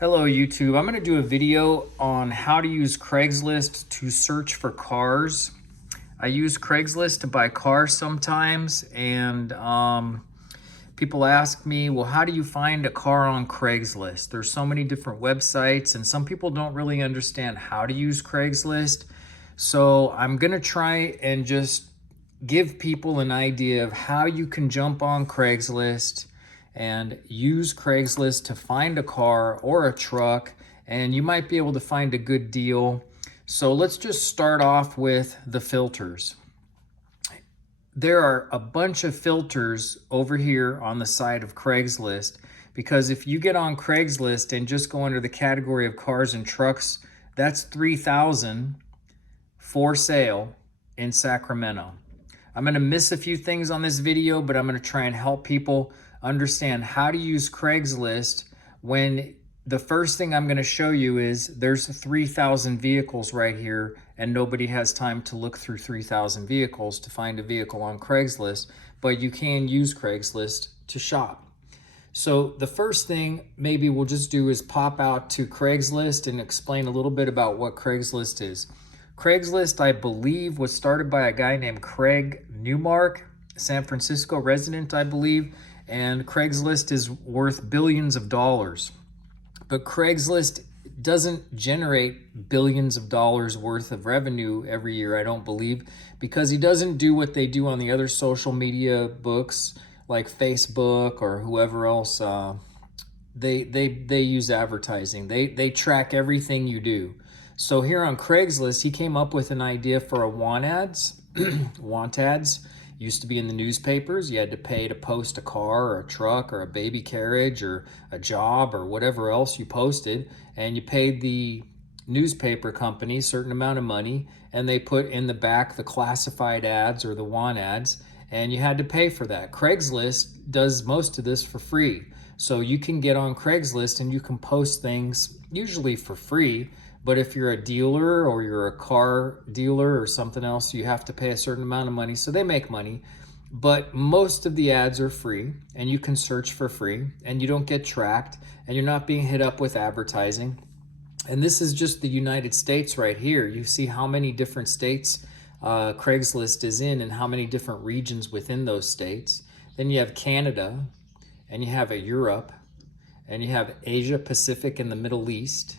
Hello YouTube, I'm going to do a video on how to use Craigslist to search for cars. I use Craigslist to buy cars sometimes, and people ask me, well, how do you find a car on Craigslist? There's so many different websites, and some people don't really understand how to use Craigslist. So I'm going to try and just give people an idea of how you can jump on Craigslist and use Craigslist to find a car or a truck, and you might be able to find a good deal. So let's just start off with the filters. There are a bunch of filters over here on the side of Craigslist, because if you get on Craigslist and just go under the category of cars and trucks, that's 3,000 for sale in Sacramento. I'm going to miss a few things on this video, but I'm going to try and help people understand how to use Craigslist when the first thing I'm going to show you is there's 3,000 vehicles right here, and nobody has time to look through 3,000 vehicles to find a vehicle on Craigslist, but you can use Craigslist to shop. So the first thing maybe we'll just do is pop out to Craigslist and explain a little bit about what Craigslist is. Craigslist, I believe, was started by a guy named Craig Newmark, San Francisco resident, I believe, and Craigslist is worth billions of dollars. But Craigslist doesn't generate billions of dollars worth of revenue every year, I don't believe, because he doesn't do what they do on the other social media books like Facebook or whoever else. They use advertising. They track everything you do. So here on Craigslist, he came up with an idea for a want ads. Want ads used to be in the newspapers. You had to pay to post a car or a truck or a baby carriage or a job or whatever else you posted, and you paid the newspaper company a certain amount of money, and they put in the back the classified ads or the want ads, and you had to pay for that. Craigslist does most of this for free. So you can get on Craigslist and you can post things usually for free. But if you're a dealer or you're a car dealer or something else, you have to pay a certain amount of money. So they make money. But most of the ads are free, and you can search for free, and you don't get tracked, and you're not being hit up with advertising. And this is just the United States right here. You see how many different states Craigslist is in and how many different regions within those states. Then you have Canada, and you have a Europe, and you have Asia Pacific and the Middle East.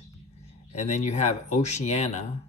And then you have Oceania,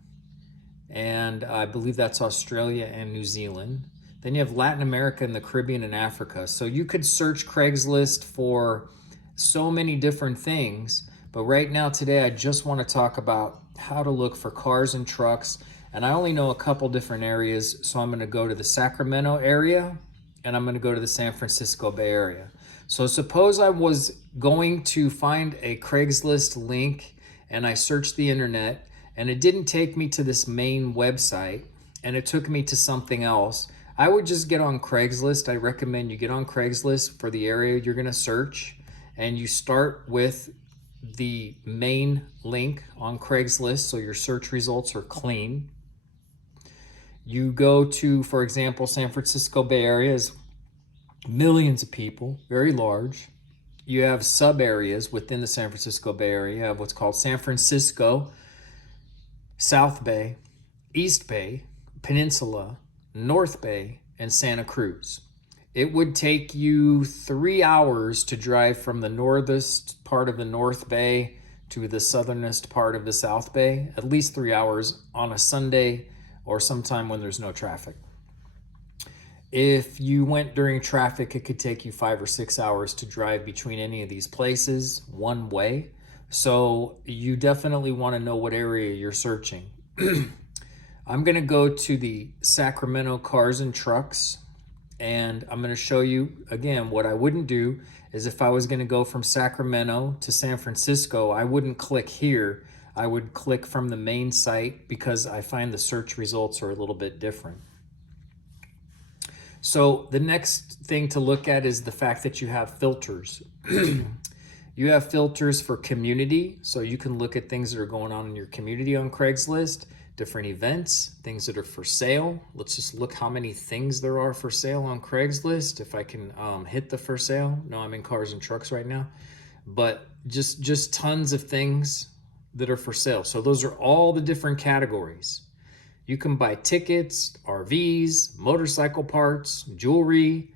and I believe that's Australia and New Zealand. Then you have Latin America and the Caribbean and Africa. So you could search Craigslist for so many different things. But right now, today, I just want to talk about how to look for cars and trucks. And I only know a couple different areas. So I'm going to go to the Sacramento area, and I'm going to go to the San Francisco Bay Area. So suppose I was going to find a Craigslist link, and I searched the internet, and it didn't take me to this main website, and it took me to something else. I would just get on Craigslist. I recommend you get on Craigslist for the area you're gonna search, and you start with the main link on Craigslist so your search results are clean. You go to, for example, San Francisco Bay Area is millions of people, very large. You have sub areas within the San Francisco Bay Area. You have what's called San Francisco, South Bay, East Bay, Peninsula, North Bay, and Santa Cruz. It would take you 3 hours to drive from the northest part of the North Bay to the southernest part of the South Bay, at least 3 hours on a Sunday or sometime when there's no traffic. If you went during traffic, it could take you 5 or 6 hours to drive between any of these places one way. So you definitely want to know what area you're searching. I'm going to go to the Sacramento Cars and Trucks, and I'm going to show you, again, what I wouldn't do is if I was going to go from Sacramento to San Francisco, I wouldn't click here. I would click from the main site because I find the search results are a little bit different. So the next thing to look at is the fact that you have filters. You have filters for community, so you can look at things that are going on in your community on Craigslist, different events, things that are for sale. Let's just look how many things there are for sale on Craigslist. If I can hit the for sale. No, I'm in cars and trucks right now. But just tons of things that are for sale. So those are all the different categories. You can buy tickets, RVs, motorcycle parts, jewelry.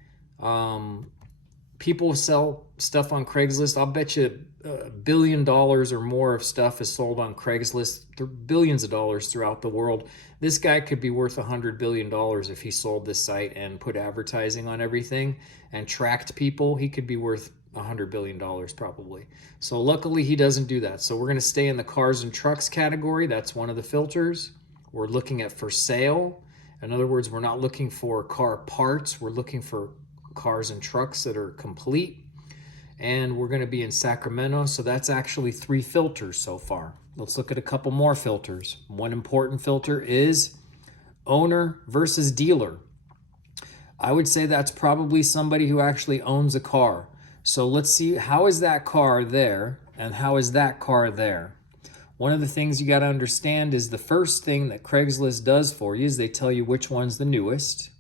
People sell stuff on Craigslist. I'll bet you $1 billion or more of stuff is sold on Craigslist. There are billions of dollars throughout the world. This guy could be worth $100 billion if he sold this site and put advertising on everything and tracked people. He could be worth $100 billion probably. So luckily he doesn't do that. So we're going to stay in the cars and trucks category. That's one of the filters. We're looking at for sale. In other words, we're not looking for car parts. We're looking for cars and trucks that are complete. And we're going to be in Sacramento. So that's actually 3 filters so far. Let's look at a couple more filters. One important filter is owner versus dealer. I would say that's probably somebody who actually owns a car. So let's see, how is that car there and how is that car there? One of the things you got to understand is the first thing that Craigslist does for you is they tell you which one's the newest.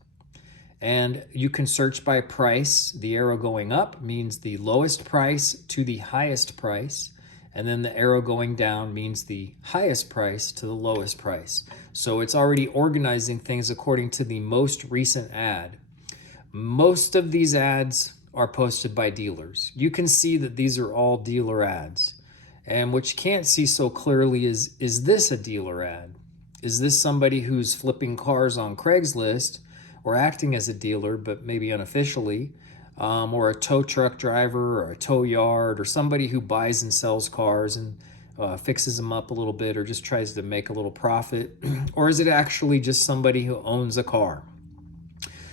And you can search by price. The arrow going up means the lowest price to the highest price. And then the arrow going down means the highest price to the lowest price. So it's already organizing things according to the most recent ad. Most of these ads are posted by dealers. You can see that these are all dealer ads. And what you can't see so clearly is this a dealer ad? Is this somebody who's flipping cars on Craigslist or acting as a dealer, but maybe unofficially, or a tow truck driver or a tow yard or somebody who buys and sells cars and fixes them up a little bit or just tries to make a little profit? Or is it actually just somebody who owns a car?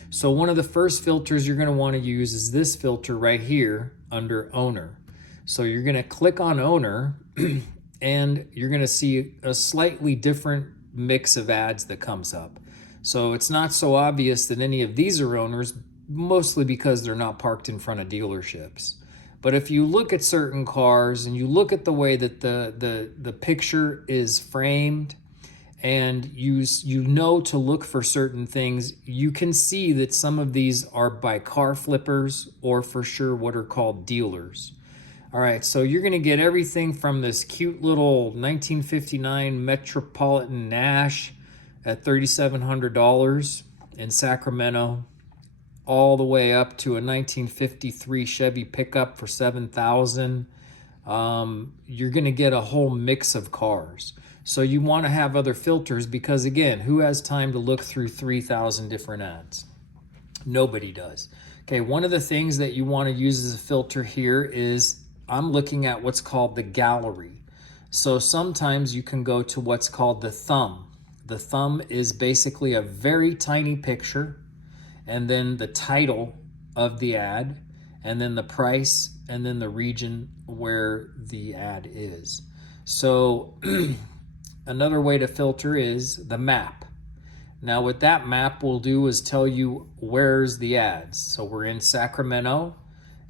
So one of the first filters you're going to want to use is this filter right here under owner. So you're going to click on owner and you're going to see a slightly different mix of ads that comes up. So it's not so obvious that any of these are owners, mostly because they're not parked in front of dealerships. But if you look at certain cars and you look at the way that the picture is framed and you know to look for certain things, you can see that some of these are by car flippers or for sure what are called dealers. All right, so you're going to get everything from this cute little 1959 Metropolitan Nash at $3,700 in Sacramento, all the way up to a 1953 Chevy pickup for $7,000. You're going to get a whole mix of cars. So you want to have other filters because, again, who has time to look through 3,000 different ads? Nobody does. Okay, one of the things that you want to use as a filter here is I'm looking at what's called the gallery. So sometimes you can go to what's called the thumb. The thumb is basically a very tiny picture and then the title of the ad and then the price and then the region where the ad is. So another way to filter is the map. Now what that map will do is tell you where's the ads. So we're in Sacramento.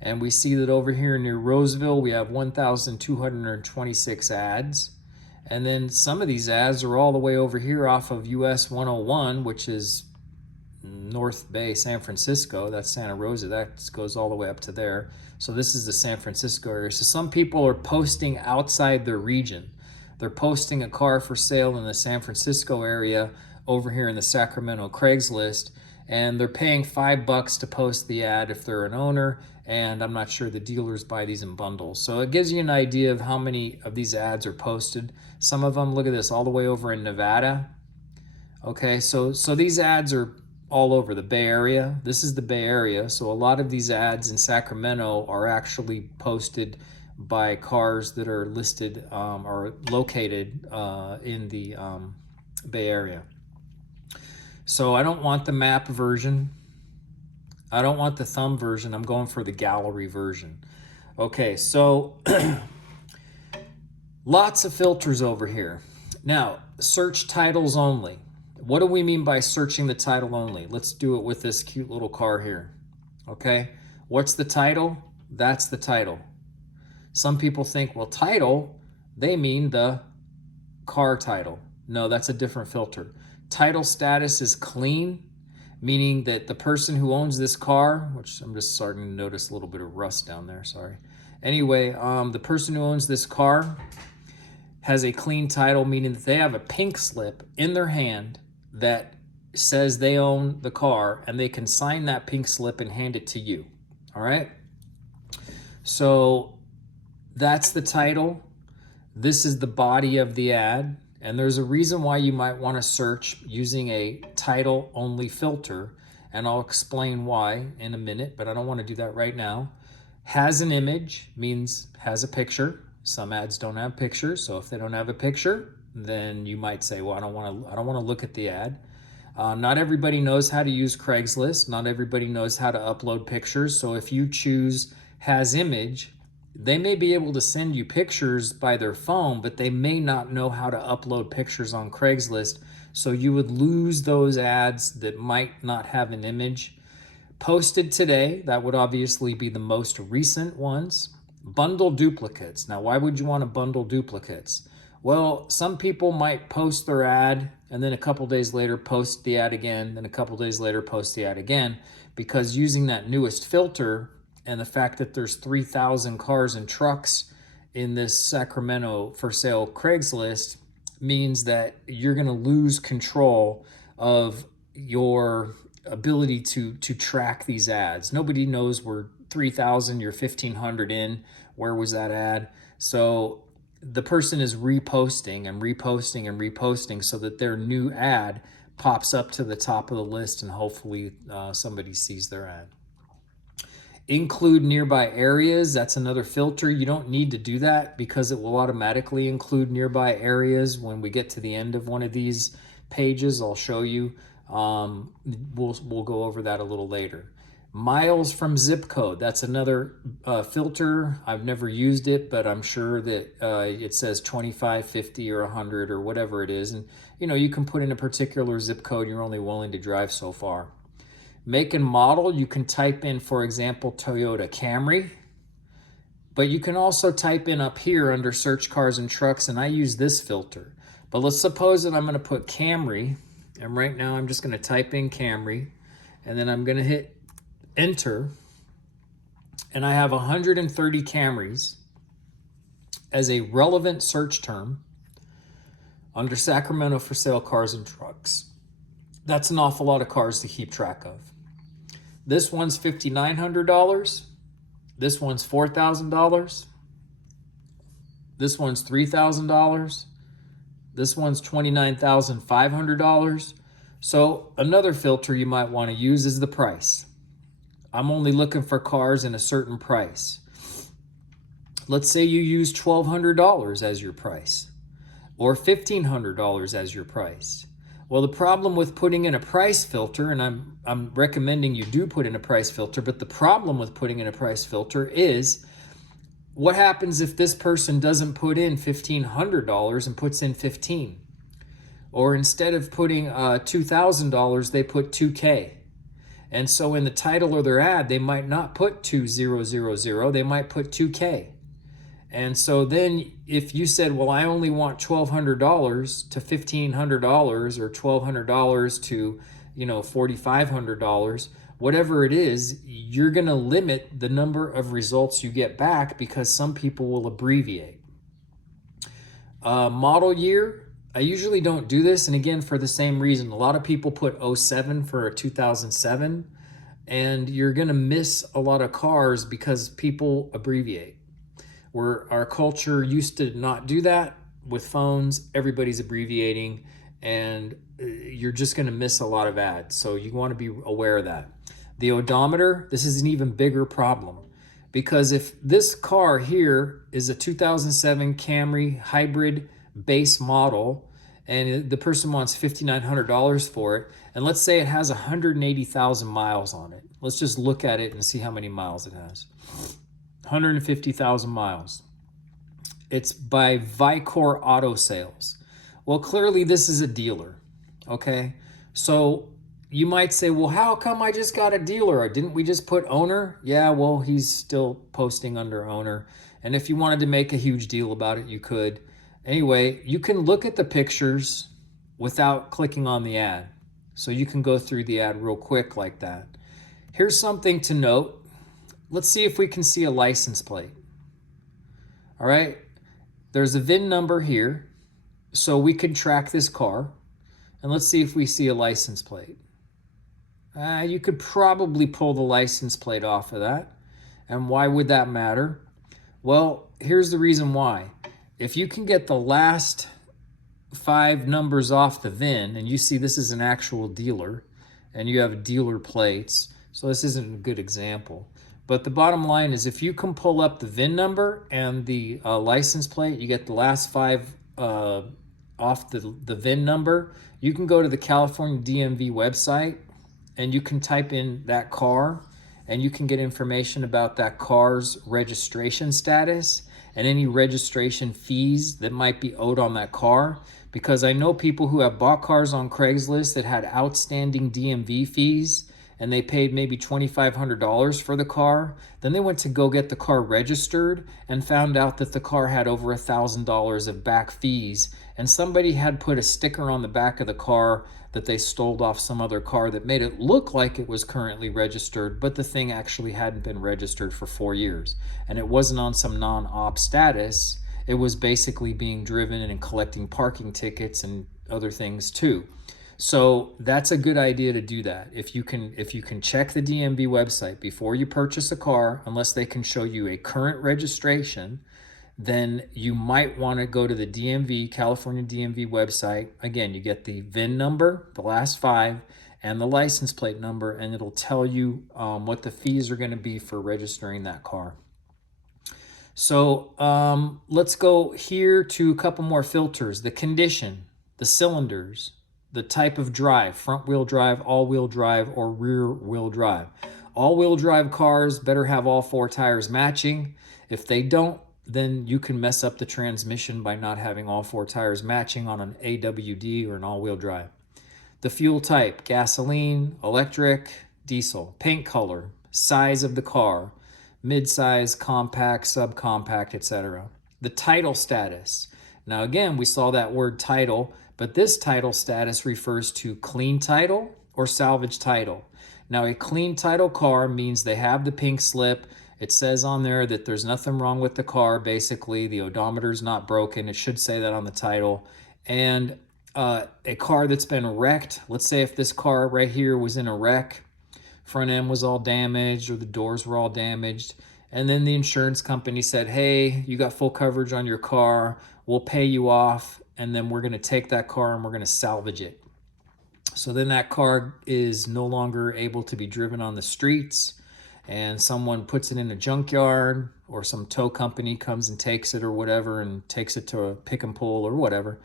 And we see that over here near Roseville, we have 1,226 ads. And then some of these ads are all the way over here off of US 101, which is North Bay, San Francisco. That's Santa Rosa. That goes all the way up to there. So this is the San Francisco area. So some people are posting outside their region. They're posting a car for sale in the San Francisco area over here in the Sacramento Craigslist. And they're paying $5 to post the ad if they're an owner, and I'm not sure the dealers buy these in bundles. So it gives you an idea of how many of these ads are posted. Some of them, look at this, all the way over in Nevada. Okay, so these ads are all over the Bay Area. This is the Bay Area, so a lot of these ads in Sacramento are actually posted by cars that are listed or located in the Bay Area. So I don't want the map version. I don't want the thumb version. I'm going for the gallery version. Okay, so lots of filters over here. Now, search titles only. What do we mean by searching the title only? Let's do it with this cute little car here. Okay, what's the title? That's the title. Some people think, well, title, they mean the car title. No, that's a different filter. Title status is clean, meaning that the person who owns this car, which I'm just starting to notice a little bit of rust down there, sorry, Anyway, the person who owns this car has a clean title, meaning that they have a pink slip in their hand that says they own the car, and they can sign that pink slip and hand it to you. All right? So that's the title. This is the body of the ad. And there's a reason why you might want to search using a title-only filter, and I'll explain why in a minute, but I don't want to do that right now. Has an image means has a picture. Some ads don't have pictures, so if they don't have a picture, then you might say, well, I don't want to look at the ad. Not everybody knows how to use Craigslist. Not everybody knows how to upload pictures. So if you choose has image, they may be able to send you pictures by their phone, but they may not know how to upload pictures on Craigslist. So you would lose those ads that might not have an image. Posted today, that would obviously be the most recent ones. Bundle duplicates. Now, why would you want to bundle duplicates? Well, some people might post their ad and then a couple days later post the ad again, then a couple days later post the ad again, because using that newest filter and the fact that there's 3,000 cars and trucks in this Sacramento for sale Craigslist means that you're going to lose control of your ability to track these ads. Nobody knows where 3,000, you're 1,500 in, where was that ad? So the person is reposting and reposting and reposting so that their new ad pops up to the top of the list, and hopefully somebody sees their ad. Include nearby areas. That's another filter. You don't need to do that because it will automatically include nearby areas. When we get to the end of one of these pages, I'll show you. We'll go over that a little later. Miles from zip code. That's another filter. I've never used it, but I'm sure that it says 25, 50, or 100 or whatever it is. And you can put in a particular zip code you're only willing to drive so far. Make and model, you can type in, for example, Toyota Camry, but you can also type in up here under search cars and trucks, and I use this filter. But let's suppose that I'm going to put Camry, and right now I'm just going to type in Camry, and then I'm going to hit enter, and I have 130 Camrys as a relevant search term under Sacramento for sale cars and trucks. That's an awful lot of cars to keep track of. This one's $5,900. This one's $4,000. This one's $3,000. This one's $29,500. So another filter you might want to use is the price. I'm only looking for cars in a certain price. Let's say you use $1,200 as your price, or $1,500 as your price. Well, the problem with putting in a price filter, and I'm recommending you do put in a price filter, but the problem with putting in a price filter is what happens if this person doesn't put in $1,500 and puts in $15,000? Or instead of putting $2,000, they put $2,000. And so in the title of their ad, they might not put 2000, they might put $2,000. And so then if you said, well, I only want $1,200 to $1,500 or $1,200 to, $4,500, whatever it is, you're going to limit the number of results you get back because some people will abbreviate. Model year, I usually don't do this. And again, for the same reason, a lot of people put 07 for a 2007, and you're going to miss a lot of cars because people abbreviate. Where our culture used to not do that. With phones, everybody's abbreviating, and you're just going to miss a lot of ads. So you want to be aware of that. The odometer, this is an even bigger problem, because if this car here is a 2007 Camry hybrid base model, and the person wants $5,900 for it, and let's say it has 180,000 miles on it. Let's just look at it and see how many miles it has. 150,000 miles. It's by Vicor Auto Sales. Well, clearly this is a dealer, okay? So you might say, well, how come I just got a dealer? Didn't we just put owner? Yeah, well, he's still posting under owner. And if you wanted to make a huge deal about it, you could. Anyway, you can look at the pictures without clicking on the ad. So you can go through the ad real quick like that. Here's something to note. Let's see if we can see a license plate. All right, there's a VIN number here, so we can track this car. And let's see if we see a license plate. You could probably pull the license plate off of that. And why would that matter? Well, here's the reason why. If you can get the last 5 numbers off the VIN, and you see this is an actual dealer, and you have dealer plates, so this isn't a good example. But the bottom line is if you can pull up the VIN number and the license plate, you get the last 5 off the VIN number, you can go to the California DMV website and you can type in that car and you can get information about that car's registration status and any registration fees that might be owed on that car. Because I know people who have bought cars on Craigslist that had outstanding DMV fees and they paid maybe $2,500 for the car. Then they went to go get the car registered and found out that the car had over $1,000 of back fees. And somebody had put a sticker on the back of the car that they stole off some other car that made it look like it was currently registered, but the thing actually hadn't been registered for 4 years. And it wasn't on some non-op status. It was basically being driven and collecting parking tickets and other things too. So that's a good idea to do that. If you can check the DMV website before you purchase a car, unless they can show you a current registration, then you might want to go to the DMV, California DMV website. Again, you get the VIN number, the last 5, and the license plate number, and it'll tell you what the fees are going to be for registering that car. So let's go here to a couple more filters. The condition, the cylinders, the type of drive, front wheel drive, all wheel drive, or rear wheel drive. All wheel drive cars better have all 4 tires matching. If they don't, then you can mess up the transmission by not having all 4 tires matching on an AWD or an all wheel drive. The fuel type, gasoline, electric, diesel. Paint color, size of the car, mid-size, compact, subcompact, etc. The title status. Now again, we saw that word title, but this title status refers to clean title or salvage title. Now a clean title car means they have the pink slip. It says on there that there's nothing wrong with the car. Basically, the odometer's not broken. It should say that on the title. And a car that's been wrecked, let's say if this car right here was in a wreck, front end was all damaged or the doors were all damaged, and then the insurance company said, hey, you got full coverage on your car, we'll pay you off, and then we're going to take that car and we're going to salvage it. So then that car is no longer able to be driven on the streets, and someone puts it in a junkyard, or some tow company comes and takes it or whatever and takes it to a pick and pull or whatever.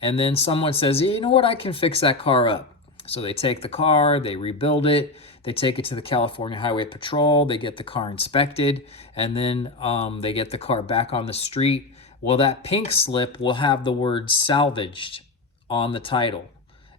And then someone says, you know what, I can fix that car up. So they take the car, they rebuild it, they take it to the California Highway Patrol, they get the car inspected, and then they get the car back on the street. Well, that pink slip will have the word salvaged on the title.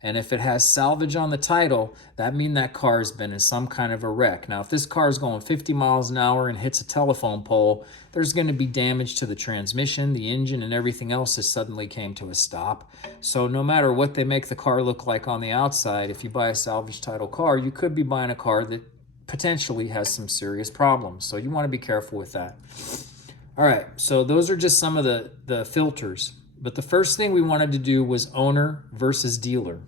And if it has salvage on the title, that means that car has been in some kind of a wreck. Now, if this car is going 50 miles an hour and hits a telephone pole, there's going to be damage to the transmission, the engine, and everything else has suddenly came to a stop. So no matter what they make the car look like on the outside, if you buy a salvage title car, you could be buying a car that potentially has some serious problems. So you want to be careful with that. All right, so those are just some of the filters. But the first thing we wanted to do was owner versus dealer.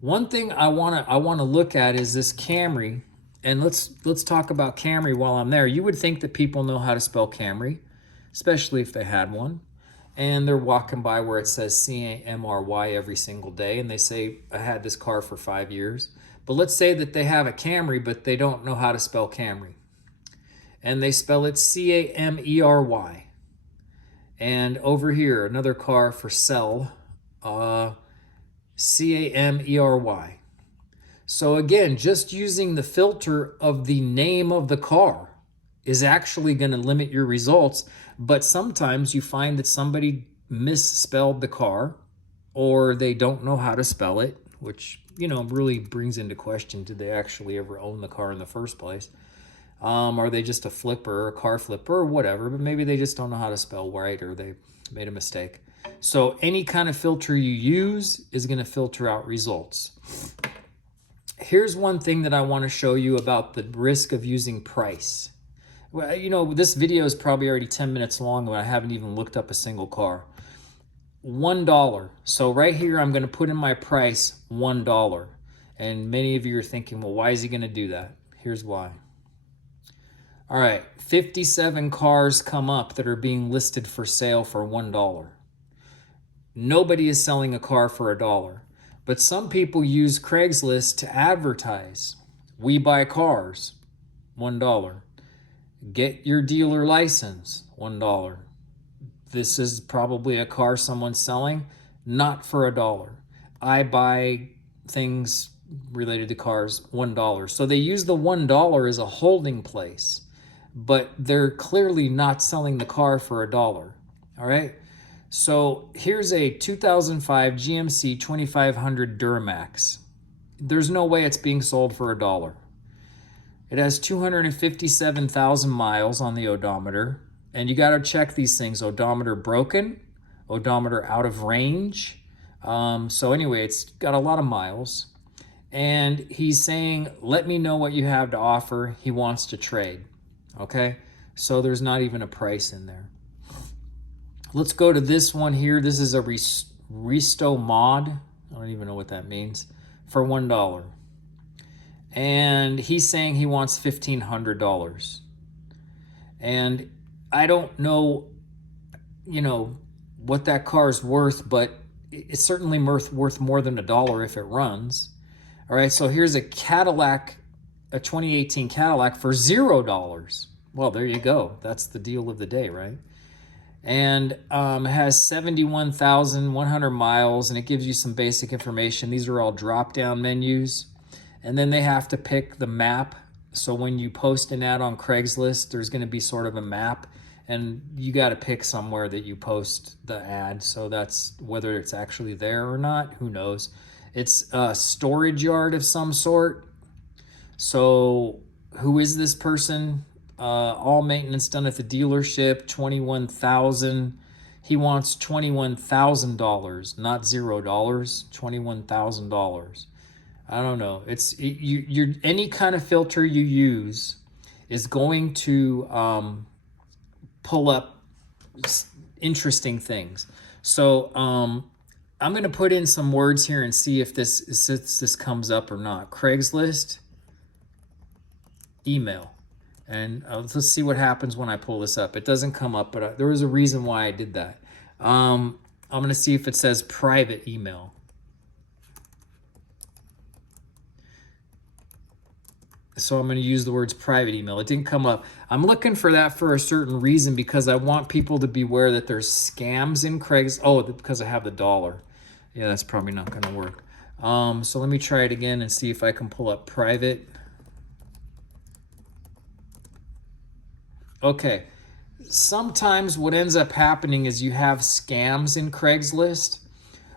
One thing I want to look at is this Camry, and let's talk about Camry while I'm there. You would think that people know how to spell Camry, especially if they had one, and they're walking by where it says C-A-M-R-Y every single day, and they say, I had this car for 5 years. But let's say that they have a Camry, but they don't know how to spell Camry, and they spell it C-A-M-E-R-Y. And over here, another car for sell, C-A-M-E-R-Y. So again, just using the filter of the name of the car is actually going to limit your results. But sometimes you find that somebody misspelled the car, or they don't know how to spell it, which, you know, really brings into question, did they actually ever own the car in the first place? Are they just a flipper, a car flipper, or whatever, but maybe they just don't know how to spell right, or they made a mistake. So any kind of filter you use is going to filter out results. Here's one thing that I want to show you about the risk of using price. Well, you know, this video is probably already 10 minutes long and I haven't even looked up a single car. $1. So right here, I'm going to put in my price, $1. And many of you are thinking, well, why is he going to do that? Here's why. All right, 57 cars come up that are being listed for sale for $1. Nobody is selling a car for $1. But some people use Craigslist to advertise. We buy cars, $1. Get your dealer license, $1. This is probably a car someone's selling, not for $1. I buy things related to cars, $1. So they use the $1 as a holding place, but they're clearly not selling the car for $1. All right. So here's a 2005 GMC 2500 Duramax. There's no way it's being sold for $1. It has 257,000 miles on the odometer. And you got to check these things. Odometer broken, odometer out of range. So anyway, it's got a lot of miles. And he's saying, let me know what you have to offer. He wants to trade. Okay? So there's not even a price in there. Let's go to this one here. This is a Resto Mod. I don't even know what that means. For $1. And he's saying he wants $1,500. And I don't know, you know, what that car is worth, but it's certainly worth more than $1 if it runs. All right, so here's a Cadillac, a 2018 Cadillac for $0. Well, there you go. That's the deal of the day, right? And it has 71,100 miles, and it gives you some basic information. These are all drop-down menus. And then they have to pick the map. So when you post an ad on Craigslist, there's going to be sort of a map. And you got to pick somewhere that you post the ad. So that's whether it's actually there or not, who knows. It's a storage yard of some sort. So who is this person? All maintenance done at the dealership, $21,000. He wants $21,000, not $0, $21,000. I don't know. You're any kind of filter you use is going to pull up interesting things. So I'm going to put in some words here and see if this comes up or not. Craigslist, email. And let's see what happens when I pull this up. It doesn't come up, but there was a reason why I did that. I'm going to see if it says private email. So I'm going to use the words private email. It didn't come up. I'm looking for that for a certain reason because I want people to be aware that there's scams in Craigslist. Oh, because I have the $1. Yeah, that's probably not going to work. So let me try it again and see if I can pull up private. Okay. Sometimes what ends up happening is you have scams in Craigslist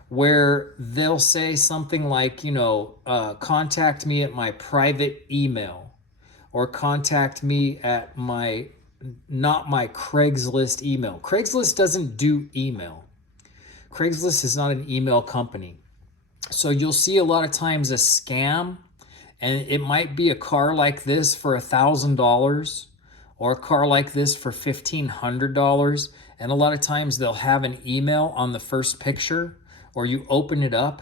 where they'll say something like, you know, contact me at my private email, or contact me at not my Craigslist email. Craigslist doesn't do email. Craigslist is not an email company. So you'll see a lot of times a scam, and it might be a car like this for $1,000 or a car like this for $1,500. And a lot of times they'll have an email on the first picture, or you open it up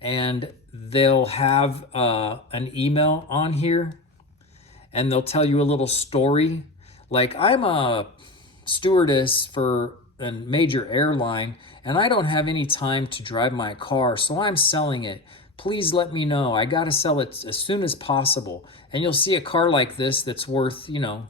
and they'll have an email on here and they'll tell you a little story. Like, I'm a stewardess for a major airline and I don't have any time to drive my car, so I'm selling it. Please let me know. I got to sell it as soon as possible. And you'll see a car like this that's worth, you know,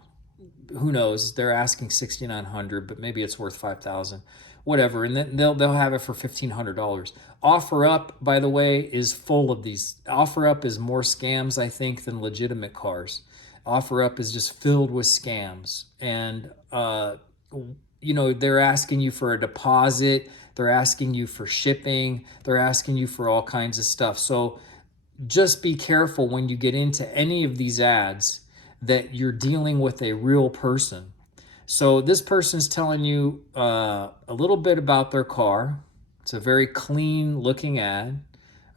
who knows? They're asking $6,900, but maybe it's worth $5,000. Whatever, and then they'll have it for $1,500. OfferUp, by the way, is full of these. OfferUp is more scams, I think, than legitimate cars. OfferUp is just filled with scams, and you know, they're asking you for a deposit, they're asking you for shipping, they're asking you for all kinds of stuff. So just be careful when you get into any of these ads that you're dealing with a real person. So this person's telling you a little bit about their car. It's a very clean looking ad,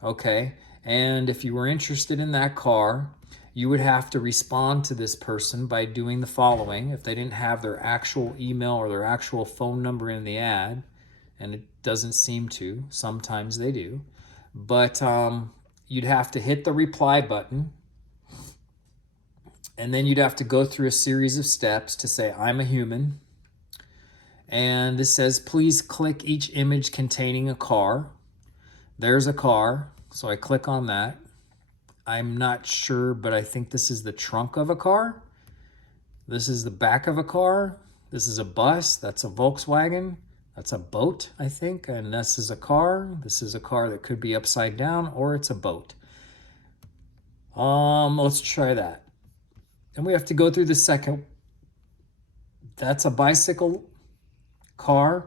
okay? And if you were interested in that car, you would have to respond to this person by doing the following. If they didn't have their actual email or their actual phone number in the ad, and it doesn't seem to, sometimes they do, but you'd have to hit the reply button, and then you'd have to go through a series of steps to say, I'm a human. And this says, please click each image containing a car. There's a car, so I click on that. I'm not sure, but I think this is the trunk of a car. This is the back of a car. This is a bus. That's a Volkswagen. That's a boat, I think. And this is a car. This is a car that could be upside down, or it's a boat. Let's try that. And we have to go through the second. That's a bicycle, car,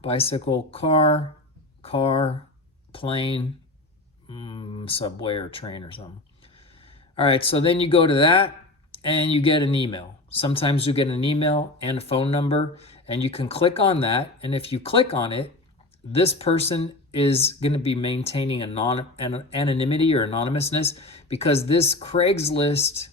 bicycle, car, plane, subway or train or something. All right, so then you go to that and you get an email. Sometimes you get an email and a phone number, and you can click on that. And if you click on it, this person is going to be maintaining anonymity or anonymousness, because this Craigslist,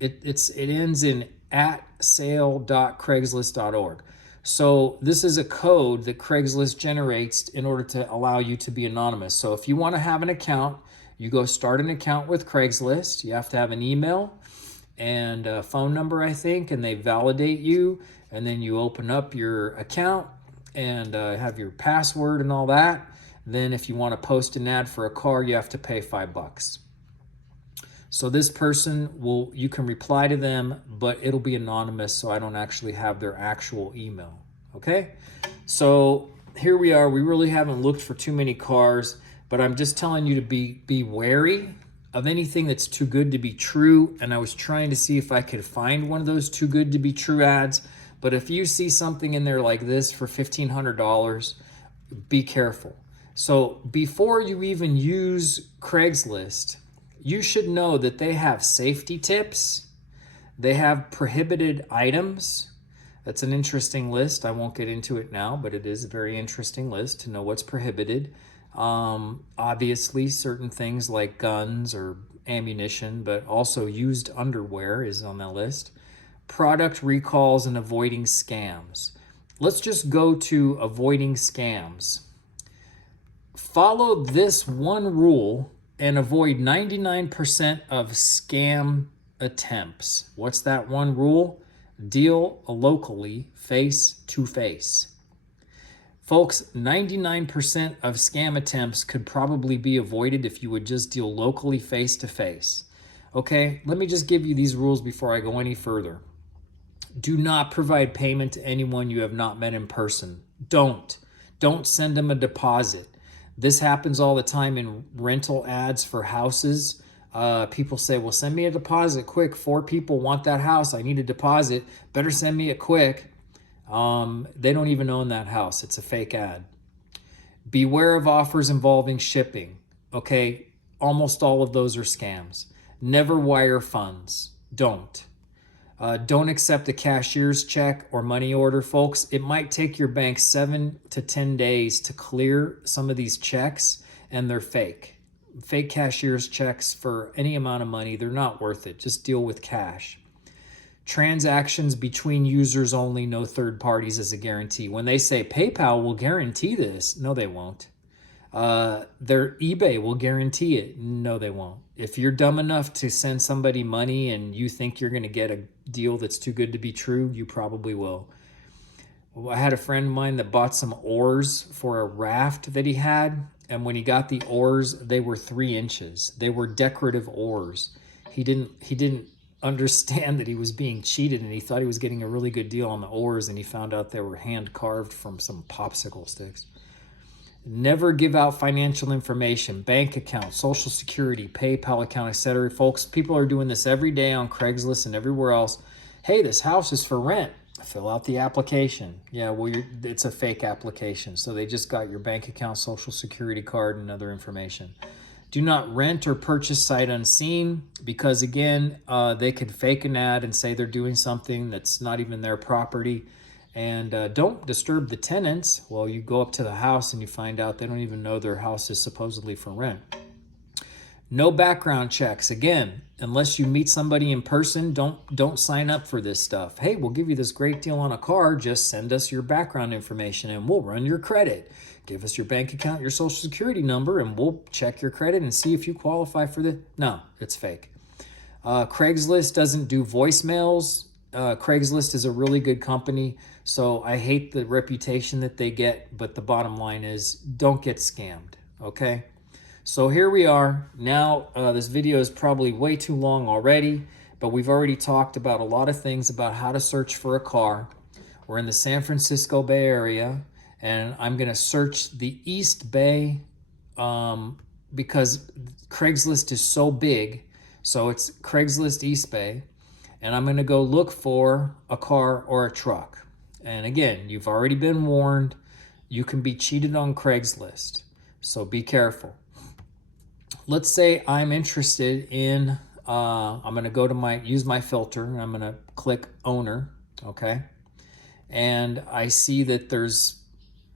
it ends in @sale.craigslist.org. So this is a code that Craigslist generates in order to allow you to be anonymous. So if you want to have an account, you go start an account with Craigslist. You have to have an email and a phone number, I think, and they validate you. And then you open up your account and have your password and all that. Then if you want to post an ad for a car, you have to pay $5. So this person you can reply to them, but it'll be anonymous, so I don't actually have their actual email, okay? So here we are. We really haven't looked for too many cars, but I'm just telling you to be wary of anything that's too good to be true, and I was trying to see if I could find one of those too good to be true ads, but if you see something in there like this for $1,500, be careful. So before you even use Craigslist, you should know that they have safety tips. They have prohibited items. That's an interesting list. I won't get into it now, but it is a very interesting list to know what's prohibited. Obviously, certain things like guns or ammunition, but also used underwear is on that list. Product recalls and avoiding scams. Let's just go to avoiding scams. Follow this one rule and avoid 99% of scam attempts. What's that one rule? Deal locally, face to face. Folks, 99% of scam attempts could probably be avoided if you would just deal locally, face to face. Okay, let me just give you these rules before I go any further. Do not provide payment to anyone you have not met in person. Don't send them a deposit. This happens all the time in rental ads for houses. People say, well, send me a deposit quick. 4 people want that house. I need a deposit. Better send me it quick. They don't even own that house. It's a fake ad. Beware of offers involving shipping. Okay, almost all of those are scams. Never wire funds. Don't accept a cashier's check or money order, folks. It might take your bank 7 to 10 days to clear some of these checks, and they're fake. Fake cashier's checks for any amount of money, they're not worth it. Just deal with cash. Transactions between users only, no third parties as a guarantee. When they say PayPal will guarantee this, no, they won't. Their eBay will guarantee it. No, they won't. If you're dumb enough to send somebody money and you think you're going to get a deal that's too good to be true, you probably will. I had a friend of mine that bought some oars for a raft that he had, and when he got the oars, they were 3 inches. They were decorative oars. He didn't understand that he was being cheated, and he thought he was getting a really good deal on the oars, and he found out they were hand carved from some popsicle sticks. Never give out financial information, bank account, social security, PayPal account, etc. Folks, people are doing this every day on Craigslist and everywhere else. Hey, this house is for rent. Fill out the application. Yeah, well, it's a fake application. So they just got your bank account, social security card, and other information. Do not rent or purchase sight unseen, because again, they could fake an ad and say they're doing something that's not even their property. And don't disturb the tenants. Well, you go up to the house and you find out they don't even know their house is supposedly for rent. No background checks. Again, unless you meet somebody in person, don't sign up for this stuff. Hey, we'll give you this great deal on a car. Just send us your background information and we'll run your credit. Give us your bank account, your social security number, and we'll check your credit and see if you qualify for the... No, it's fake. Craigslist doesn't do voicemails. Craigslist is a really good company, so I hate the reputation that they get, but the bottom line is don't get scammed, okay? So here we are. Now, this video is probably way too long already, but we've already talked about a lot of things about how to search for a car. We're in the San Francisco Bay Area, and I'm going to search the East Bay because Craigslist is so big. So it's Craigslist East Bay, and I'm going to go look for a car or a truck. And again, you've already been warned. You can be cheated on Craigslist, so be careful. Let's say I'm interested in, I'm going to go to use my filter, and I'm going to click owner, okay? And I see that there's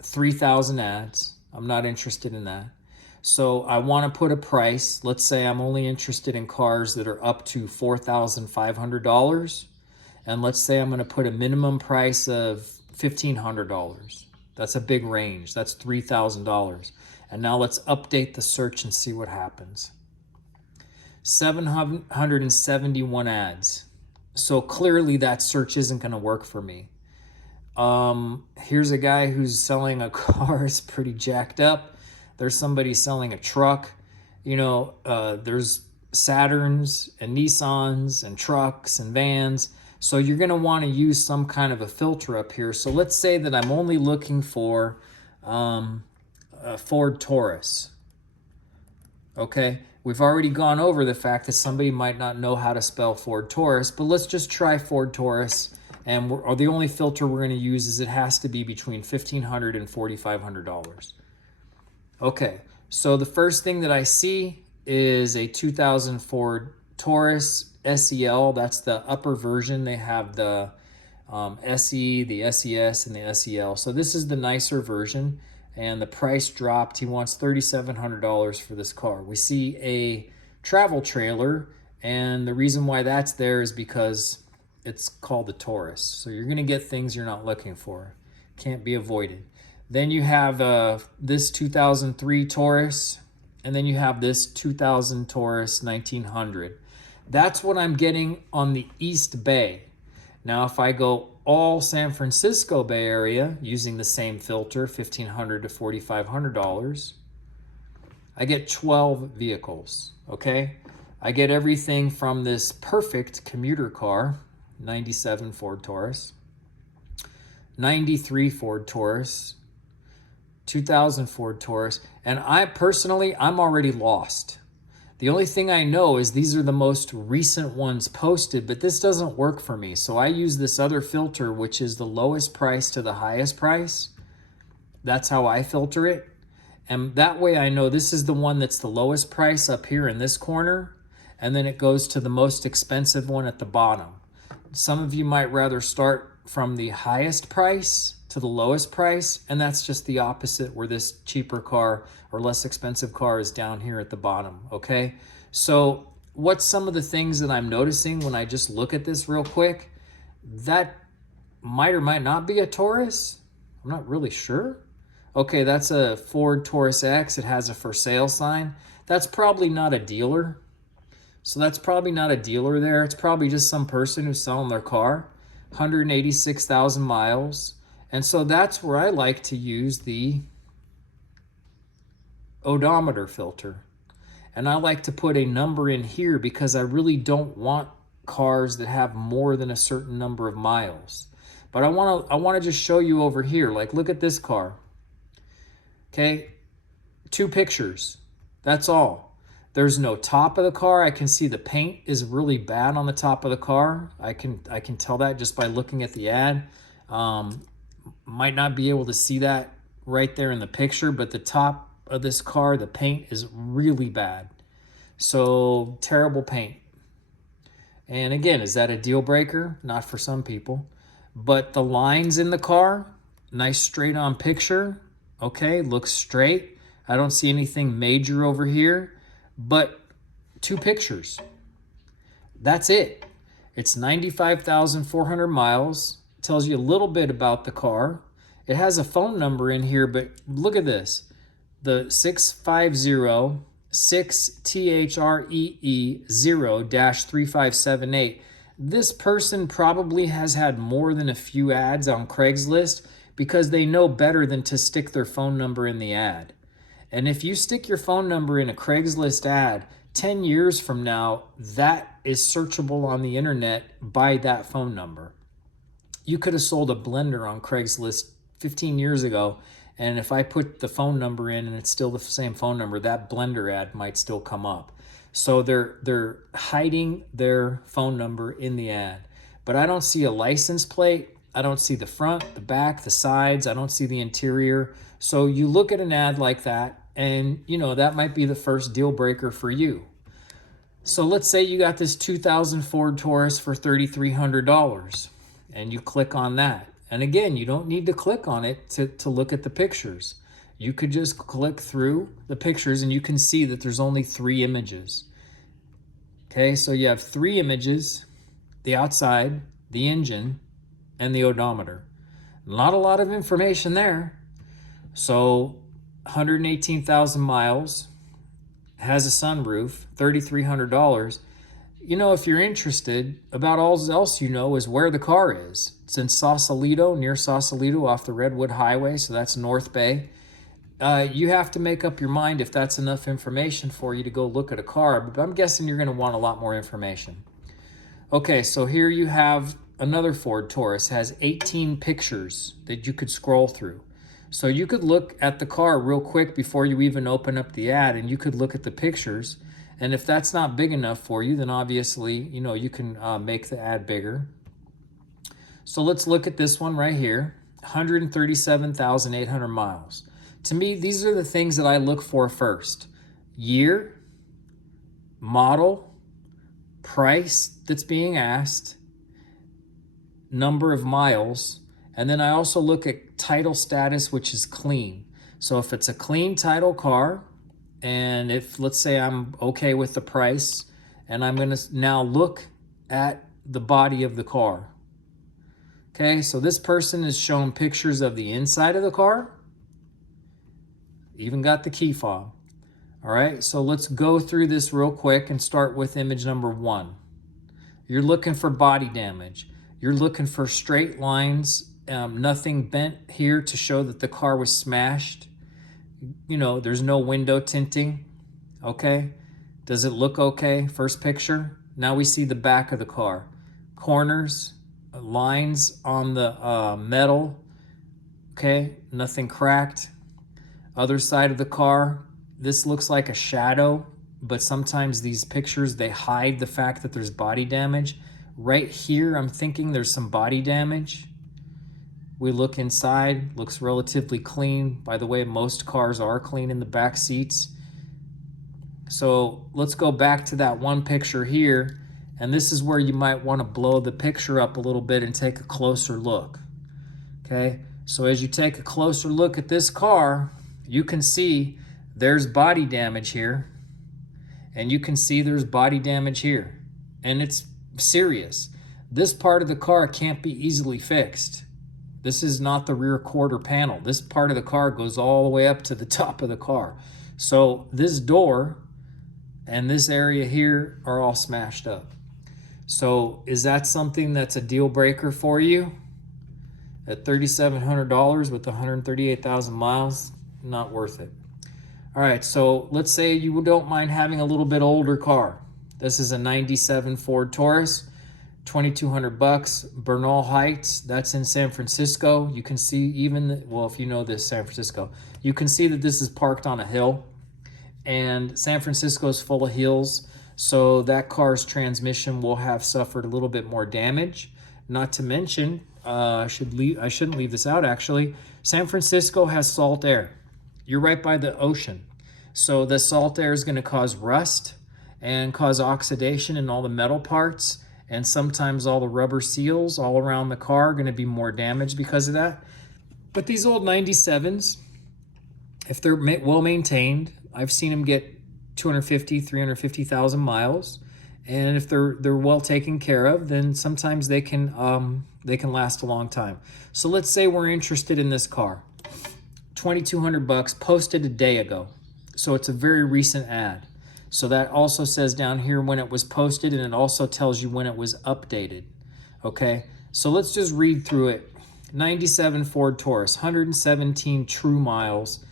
3,000 ads. I'm not interested in that. So I want to put a price. Let's say I'm only interested in cars that are up to $4,500. And let's say I'm going to put a minimum price of $1,500. That's a big range. That's $3,000. And now let's update the search and see what happens. 771 ads. So clearly that search isn't going to work for me. Here's a guy who's selling a car. It's pretty jacked up. There's somebody selling a truck. You know, there's Saturns and Nissans and trucks and vans. So you're going to want to use some kind of a filter up here. So let's say that I'm only looking for a Ford Taurus. Okay, we've already gone over the fact that somebody might not know how to spell Ford Taurus, but let's just try Ford Taurus. And the only filter we're going to use is it has to be between $1,500 and $4,500. Okay, so the first thing that I see is a 2000 Ford Taurus SEL. That's the upper version. They have the SE, the SES, and the SEL. So this is the nicer version, and the price dropped. He wants $3,700 for this car. We see a travel trailer, and the reason why that's there is because it's called the Taurus. So you're going to get things you're not looking for. Can't be avoided. Then you have this 2003 Taurus, and then you have this 2000 Taurus 1900. That's what I'm getting on the East Bay. Now, if I go all San Francisco Bay Area using the same filter, $1,500 to $4,500, I get 12 vehicles, okay? I get everything from this perfect commuter car, 97 Ford Taurus, 93 Ford Taurus, 2000 Ford Taurus, and I'm already lost. The only thing I know is these are the most recent ones posted, but this doesn't work for me. So I use this other filter, which is the lowest price to the highest price. That's how I filter it. And that way I know this is the one that's the lowest price up here in this corner, and then it goes to the most expensive one at the bottom. Some of you might rather start from the highest price to the lowest price, and that's just the opposite, where this cheaper car or less expensive car is down here at the bottom, okay? So what's some of the things that I'm noticing when I just look at this real quick? That might or might not be a Taurus. I'm not really sure. Okay, that's a Ford Taurus X. It has a for sale sign. That's probably not a dealer. So that's probably not a dealer there. It's probably just some person who's selling their car. 186,000 miles. And so that's where I like to use the odometer filter. And I like to put a number in here because I really don't want cars that have more than a certain number of miles. But I want to just show you over here. Like, look at this car. Okay, 2 pictures. That's all. There's no top of the car. I can see the paint is really bad on the top of the car. I can tell that just by looking at the ad. Might not be able to see that right there in the picture, but the top of this car, the paint is really bad. So terrible paint. And again, is that a deal breaker? Not for some people. But the lines in the car, nice straight on picture. Okay, looks straight. I don't see anything major over here. But 2 pictures. That's it. It's 95,400 miles. It tells you a little bit about the car. It has a phone number in here, but look at this. The 650-6THREE0-3578. This person probably has had more than a few ads on Craigslist because they know better than to stick their phone number in the ad. And if you stick your phone number in a Craigslist ad, 10 years from now, that is searchable on the internet by that phone number. You could have sold a blender on Craigslist 15 years ago, and if I put the phone number in and it's still the same phone number, that blender ad might still come up. So they're hiding their phone number in the ad. But I don't see a license plate. I don't see the front, the back, the sides. I don't see the interior. So you look at an ad like that, and that might be the first deal breaker for you. So let's say you got this 2000 Ford Taurus for $3,300, and you click on that. And again, you don't need to click on it to look at the pictures. You could just click through the pictures and you can see that there's only 3 images. Okay, so you have 3 images: the outside, the engine, and the odometer. Not a lot of information there. So 118,000 miles, has a sunroof, $3,300. If you're interested, about all else is where the car is. It's in Sausalito, near Sausalito off the Redwood Highway, so that's North Bay. You have to make up your mind if that's enough information for you to go look at a car, but I'm guessing you're going to want a lot more information. Okay, so here you have another Ford Taurus, has 18 pictures that you could scroll through. So you could look at the car real quick before you even open up the ad, and you could look at the pictures. And if that's not big enough for you, then obviously, you can make the ad bigger. So let's look at this one right here, 137,800 miles. To me, these are the things that I look for first: year, model, price that's being asked, number of miles, and then I also look at title status, which is clean. So if it's a clean title car, and if, let's say, I'm okay with the price, and I'm going to now look at the body of the car. Okay, so this person is showing pictures of the inside of the car, even got the key fob. All right, so let's go through this real quick and start with image number 1. You're looking for body damage. You're looking for straight lines, nothing bent here to show that the car was smashed. There's no window tinting. Okay, does it look okay? First picture. Now we see the back of the car. Corners, lines on the metal. Okay, nothing cracked. Other side of the car, this looks like a shadow, but sometimes these pictures, they hide the fact that there's body damage. Right here, I'm thinking there's some body damage. We look inside, looks relatively clean. By the way, most cars are clean in the back seats. So let's go back to that one picture here, and this is where you might want to blow the picture up a little bit and take a closer look. Okay, so as you take a closer look at this car, you can see there's body damage here, and you can see there's body damage here, and it's serious. This part of the car can't be easily fixed. This is not the rear quarter panel. This part of the car goes all the way up to the top of the car. So this door and this area here are all smashed up. So is that something that's a deal breaker for you? At $3,700 with 138,000 miles, not worth it. All right, so let's say you don't mind having a little bit older car. This is a 97 Ford Taurus, $2,200, Bernal Heights, that's in San Francisco. You can see if you know this San Francisco, you can see that this is parked on a hill, and San Francisco is full of hills, so that car's transmission will have suffered a little bit more damage. Not to mention, I shouldn't leave this out actually, San Francisco has salt air. You're right by the ocean, so the salt air is going to cause rust and cause oxidation in all the metal parts, and sometimes all the rubber seals all around the car are going to be more damaged because of that. But these old 97s, if they're well maintained, I've seen them get 250, 350,000 miles. And if they're well taken care of, then sometimes they can last a long time. So let's say we're interested in this car. $2,200, posted a day ago. So it's a very recent ad. So that also says down here when it was posted, and it also tells you when it was updated. Okay, so let's just read through it. 97 Ford Taurus, 117 true miles,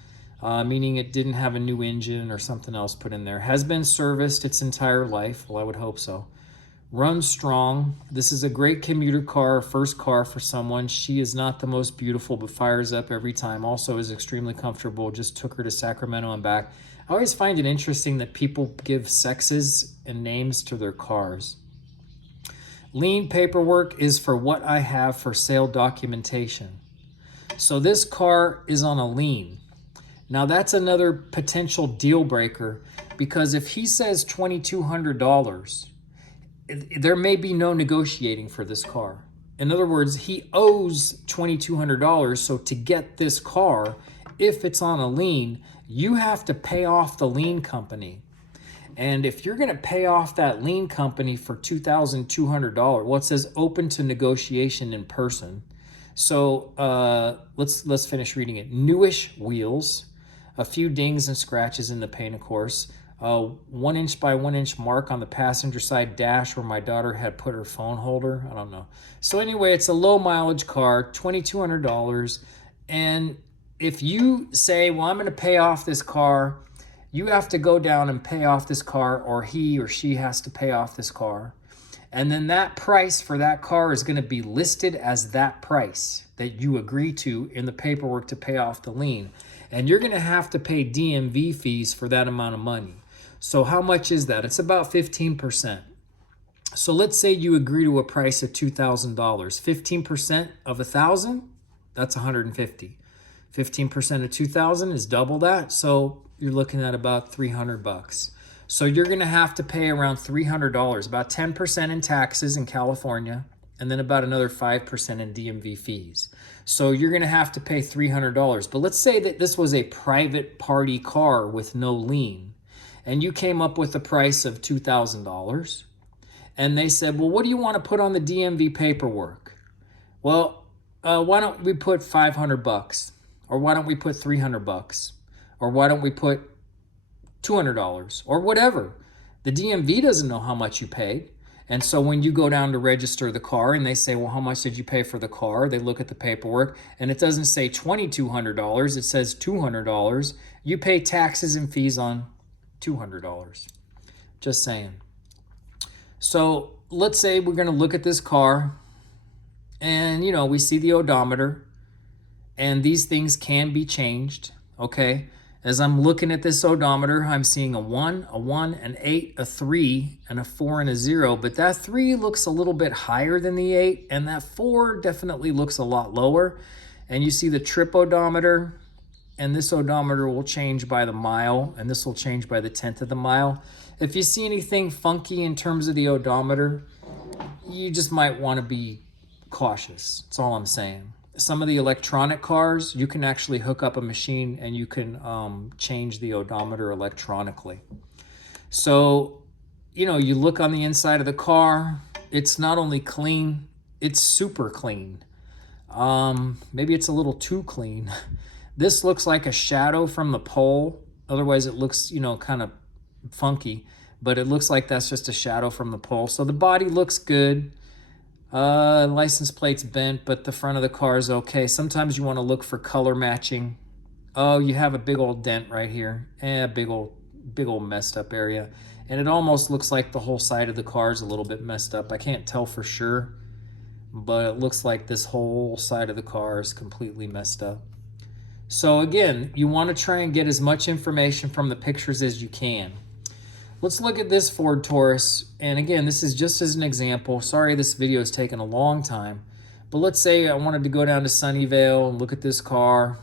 meaning it didn't have a new engine or something else put in there. Has been serviced its entire life. Well, I would hope so. Runs strong. This is a great commuter car, first car for someone. She is not the most beautiful, but fires up every time. Also is extremely comfortable. Just took her to Sacramento and back. I always find it interesting that people give sexes and names to their cars. Lien paperwork is for what I have for sale documentation. So this car is on a lien. Now that's another potential deal breaker, because if he says $2,200, there may be no negotiating for this car. In other words, he owes $2,200. So to get this car, if it's on a lien, you have to pay off the lien company. And if you're going to pay off that lien company for $2,200, well, it says open to negotiation in person. So let's finish reading it. Newish wheels, a few dings and scratches in the paint, of course. 1 inch by 1 inch mark on the passenger side dash where my daughter had put her phone holder. I don't know. So anyway, it's a low mileage car, $2,200. And if you say, well, I'm going to pay off this car, you have to go down and pay off this car, or he or she has to pay off this car. And then that price for that car is going to be listed as that price that you agree to in the paperwork to pay off the lien. And you're going to have to pay DMV fees for that amount of money. So how much is that? It's about 15%. So let's say you agree to a price of $2,000. 15% of $1,000, that's $150. 15% of $2,000 is double that. So you're looking at about $300. So you're going to have to pay around $300, about 10% in taxes in California, and then about another 5% in DMV fees. So you're going to have to pay $300. But let's say that this was a private party car with no lien, and you came up with a price of $2,000, and they said, well, what do you want to put on the DMV paperwork? Well, why don't we put $500? Or why don't we put $300? Or why don't we put $200 or whatever? The DMV doesn't know how much you paid. And so when you go down to register the car and they say, well, how much did you pay for the car? They look at the paperwork and it doesn't say $2,200. It says $200. You pay taxes and fees on $200. Just saying. So let's say we're going to look at this car and, we see the odometer, and these things can be changed. Okay. As I'm looking at this odometer, I'm seeing a 1, an 8, a 3, and a 4 and a 0. But that 3 looks a little bit higher than the 8, and that 4 definitely looks a lot lower. And you see the trip odometer, and this odometer will change by the mile, and this will change by the 10th of the mile. If you see anything funky in terms of the odometer, you just might want to be cautious. That's all I'm saying. Some of the electronic cars, you can actually hook up a machine and you can change the odometer electronically. So, you look on the inside of the car. It's not only clean, it's super clean. Maybe it's a little too clean. This looks like a shadow from the pole. Otherwise, it looks, kind of funky. But it looks like that's just a shadow from the pole. So the body looks good. License plate's bent, but the front of the car is okay. Sometimes you want to look for color matching. Oh, you have a big old dent right here. Big old messed up area. And it almost looks like the whole side of the car is a little bit messed up. I can't tell for sure, but it looks like this whole side of the car is completely messed up. So again, you want to try and get as much information from the pictures as you can. Let's look at this Ford Taurus. And again, this is just as an example. Sorry this video has taken a long time. But let's say I wanted to go down to Sunnyvale and look at this car.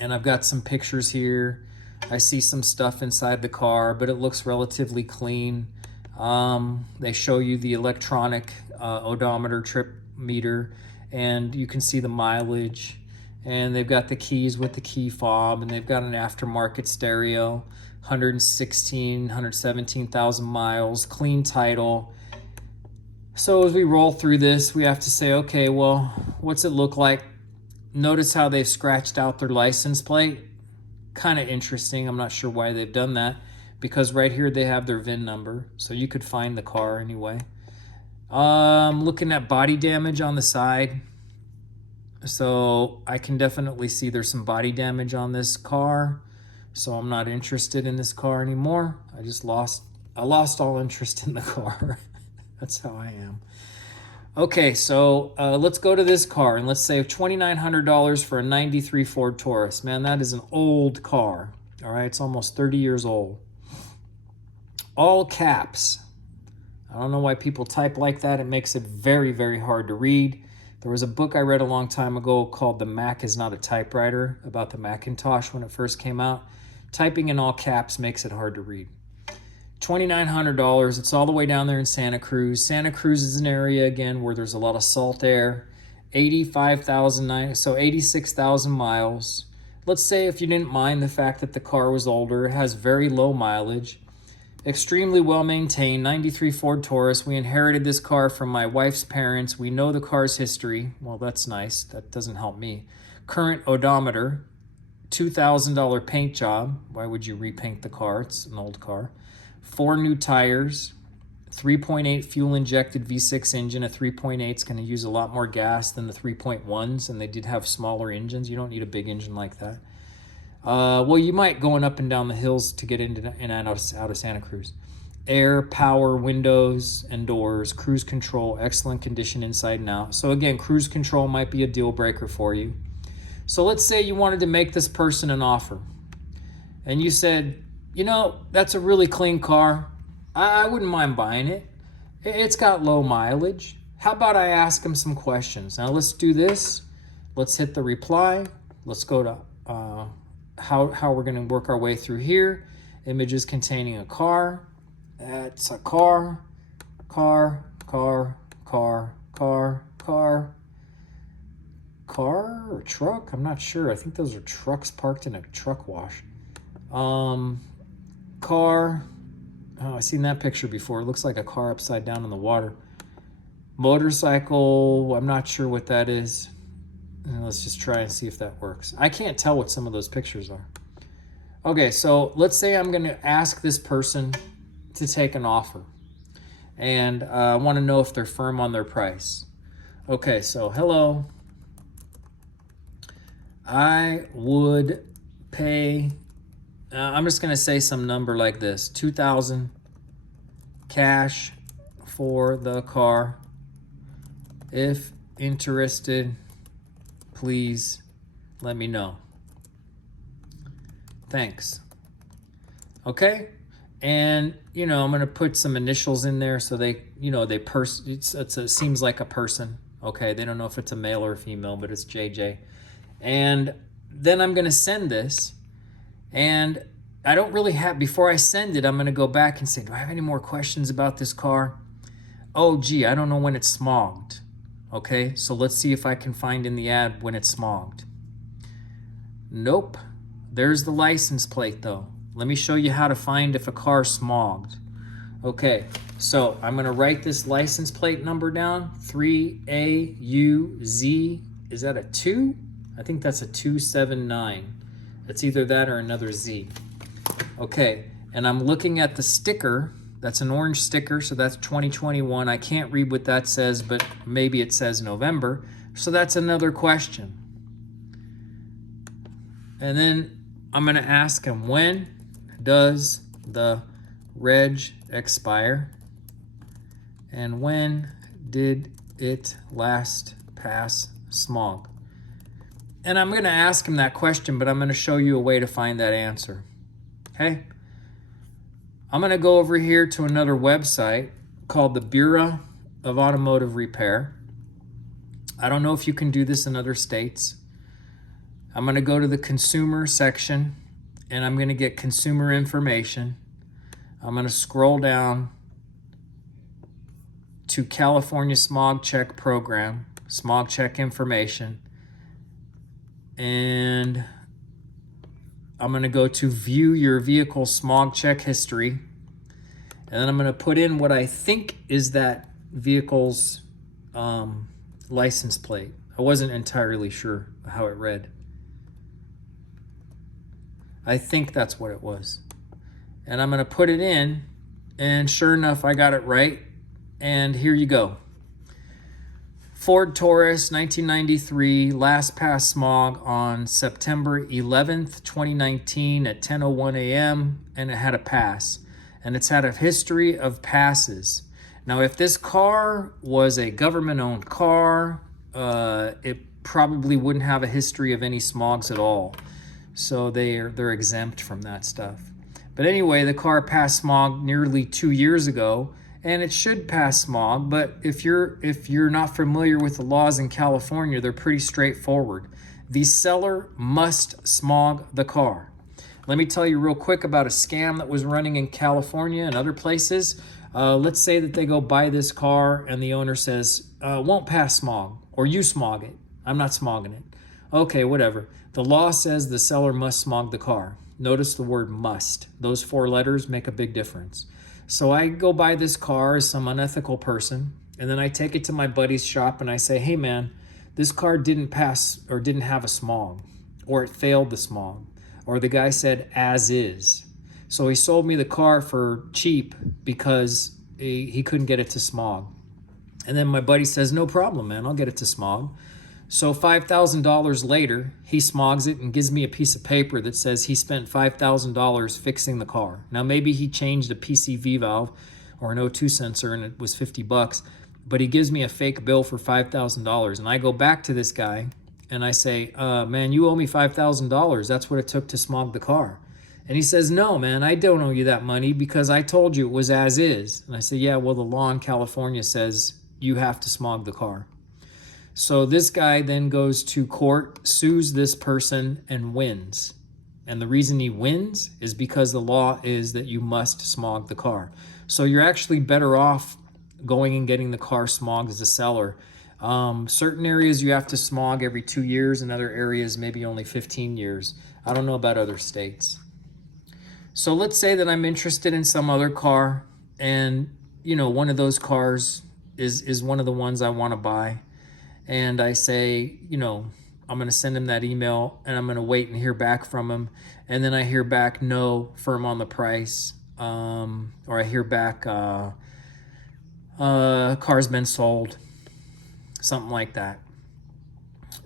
And I've got some pictures here. I see some stuff inside the car, but it looks relatively clean. They show you the electronic odometer, trip meter, and you can see the mileage. And they've got the keys with the key fob, and they've got an aftermarket stereo. 117,000 miles, clean title. So as we roll through this, we have to say, okay, well, what's it look like? Notice how they've scratched out their license plate. Kind of interesting. I'm not sure why they've done that, because right here they have their VIN number, so you could find the car anyway. Looking at body damage on the side. So I can definitely see there's some body damage on this car. So I'm not interested in this car anymore. I lost all interest in the car. That's how I am. Okay, so let's go to this car and let's save $2,900 for a 93 Ford Taurus. Man, that is an old car. All right, it's almost 30 years old. All caps. I don't know why people type like that. It makes it very, very hard to read. There was a book I read a long time ago called The Mac is Not a Typewriter, about the Macintosh when it first came out. Typing in all caps makes it hard to read. $2,900. It's all the way down there in Santa Cruz. Santa Cruz is an area, again, where there's a lot of salt air. 86,000 miles. Let's say if you didn't mind the fact that the car was older, it has very low mileage. Extremely well maintained, 93 Ford Taurus. We inherited this car from my wife's parents. We know the car's history. Well, that's nice. That doesn't help me. Current odometer, $2,000 paint job. Why would you repaint the car? It's an old car. 4 new tires, 3.8 fuel injected V6 engine. A 3.8 is going to use a lot more gas than the 3.1s, and they did have smaller engines. You don't need a big engine like that. Well, you might going up and down the hills to get into and out of Santa Cruz. Air, power, windows and doors, cruise control, excellent condition inside and out. So again, cruise control might be a deal breaker for you. So let's say you wanted to make this person an offer and you said, you know, that's a really clean car. I wouldn't mind buying it. It's got low mileage. How about I ask him some questions? Now let's do this. Let's hit the reply. Let's go to how we're going to work our way through here. Images containing a car. That's a car, car, car, car, car, car, car or truck. I'm not sure. I think those are trucks parked in a truck wash. Car. Oh, I've seen that picture before. It looks like a car upside down in the water. Motorcycle. I'm not sure what that is. Let's just try and see if that works. I can't tell what some of those pictures are. Okay, so let's say I'm going to ask this person to take an offer. And I want to know if they're firm on their price. Okay, so hello. I would pay, I'm just going to say some number like this. $2,000 cash for the car. If interested, please let me know. Thanks. Okay? And, you know, I'm going to put some initials in there so they, you know, it seems like a person. Okay? They don't know if it's a male or a female, but it's JJ. And then I'm going to send this. And I don't really have, before I send it, I'm going to go back and say, do I have any more questions about this car? Oh, gee, I don't know when it's smogged. Okay, so let's see if I can find in the ad when it's smogged. Nope. There's the license plate though. Let me show you how to find if a car's smogged. Okay, so I'm going to write this license plate number down. 3AUZ. Is that a 2? I think that's a 279. It's either that or another Z. Okay, and I'm looking at the sticker. That's an orange sticker, so that's 2021. I can't read what that says, but maybe it says November. So that's another question. And then I'm going to ask him, when does the reg expire? And when did it last pass smog? And I'm going to ask him that question, but I'm going to show you a way to find that answer. Okay? I'm going to go over here to another website called the Bureau of Automotive Repair. I don't know if you can do this in other states. I'm going to go to the consumer section and I'm going to get consumer information. I'm going to scroll down to California Smog Check Program, Smog Check information. And I'm going to go to view your vehicle smog check history. And then I'm going to put in what I think is that vehicle's license plate. I wasn't entirely sure how it read. I think that's what it was. And I'm going to put it in, and sure enough, I got it right. And here you go. Ford Taurus, 1993, last pass smog on September 11th, 2019 at 10:01 a.m. and it had a pass. And it's had a history of passes. Now, if this car was a government-owned car, it probably wouldn't have a history of any smogs at all. So they're exempt from that stuff. But anyway, the car passed smog nearly 2 years ago, and it should pass smog. But if you're not familiar with the laws in California, they're pretty straightforward. The seller must smog the car. Let me tell you real quick about a scam that was running in California and other places. Let's say that they go buy this car and the owner says, won't pass smog, or you smog it. I'm not smogging it. Okay, whatever. The law says the seller must smog the car. Notice the word must. Those 4 letters make a big difference. So I go buy this car as some unethical person, and then I take it to my buddy's shop and I say, hey man, this car didn't pass or didn't have a smog, or it failed the smog, or the guy said as is. So he sold me the car for cheap because he couldn't get it to smog. And then my buddy says, no problem, man, I'll get it to smog. So $5,000 later, he smogs it and gives me a piece of paper that says he spent $5,000 fixing the car. Now, maybe he changed a PCV valve or an O2 sensor and it was $50, but he gives me a fake bill for $5,000. And I go back to this guy and I say, man, you owe me $5,000. That's what it took to smog the car. And he says, no, man, I don't owe you that money because I told you it was as is. And I say, yeah, well, the law in California says you have to smog the car. So this guy then goes to court, sues this person, and wins. And the reason he wins is because the law is that you must smog the car. So you're actually better off going and getting the car smogged as a seller. Certain areas you have to smog every 2 years, and other areas maybe only 15 years. I don't know about other states. So let's say that I'm interested in some other car, and one of those cars is one of the ones I want to buy. And I say, I'm going to send him that email and I'm going to wait and hear back from him. And then I hear back, no, firm on the price. Or I hear back, car's been sold. Something like that.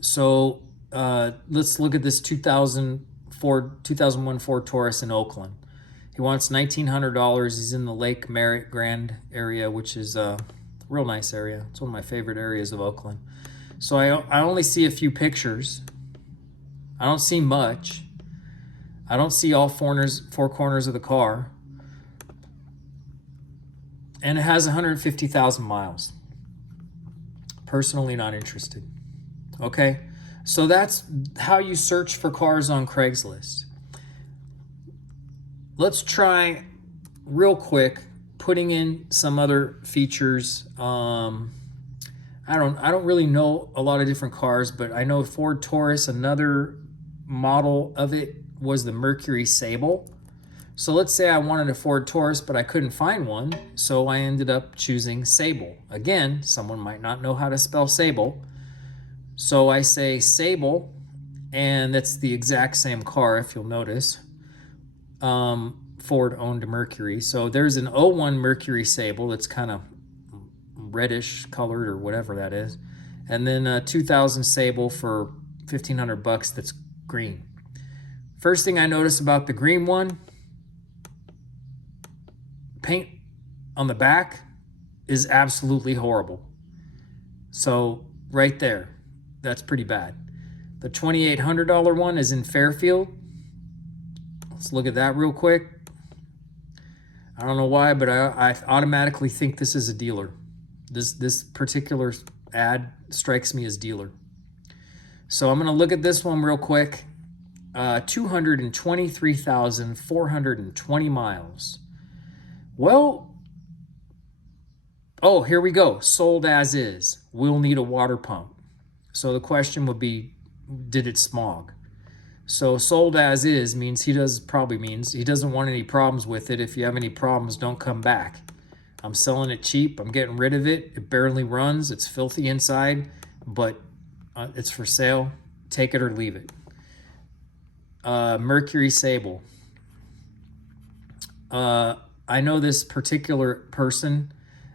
So let's look at this 2001 Ford Taurus in Oakland. He wants $1,900. He's in the Lake Merritt Grand area, which is a real nice area. It's one of my favorite areas of Oakland. So I only see a few pictures. I don't see much. I don't see all 4 corners of the car. And it has 150,000 miles. Personally not interested. Okay? So that's how you search for cars on Craigslist. Let's try real quick putting in some other features. I don't really know a lot of different cars, but I know Ford Taurus, another model of it was the Mercury Sable. So let's say I wanted a Ford Taurus, but I couldn't find one, so I ended up choosing Sable. Again, someone might not know how to spell Sable. So I say Sable, and that's the exact same car, if you'll notice. Ford owned a Mercury. So there's an '01 Mercury Sable that's kind of reddish colored or whatever that is, and then a 2000 Sable for $1,500 that's green. First thing I notice about the green one, paint on the back is absolutely horrible. So right there, that's pretty bad. The $2,800 one is in Fairfield. Let's look at that real quick. I don't know why, but I automatically think this is a dealer. This particular ad strikes me as dealer. So I'm going to look at this one real quick. 223,420 miles. Well, oh, here we go. Sold as is. Will need a water pump. So the question would be, did it smog? So sold as is means probably means he doesn't want any problems with it. If you have any problems, don't come back. I'm selling it cheap. I'm getting rid of it. It barely runs. It's filthy inside, but it's for sale. Take it or leave it. Mercury Sable. I know this particular person.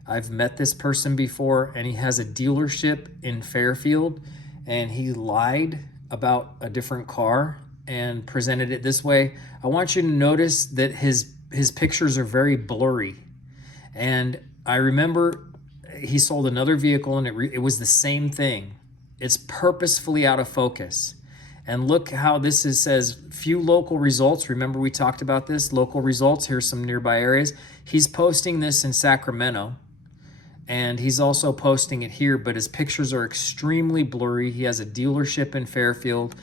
I've met this person before, and he has a dealership in Fairfield, and he lied about a different car and presented it this way. I want you to notice that his pictures are very blurry. And I remember he sold another vehicle, and it was the same thing. It's purposefully out of focus. And look how this says few local results. Remember we talked about this, local results. Here's some nearby areas. He's posting this in Sacramento, and he's also posting it here, but his pictures are extremely blurry. He has a dealership in Fairfield,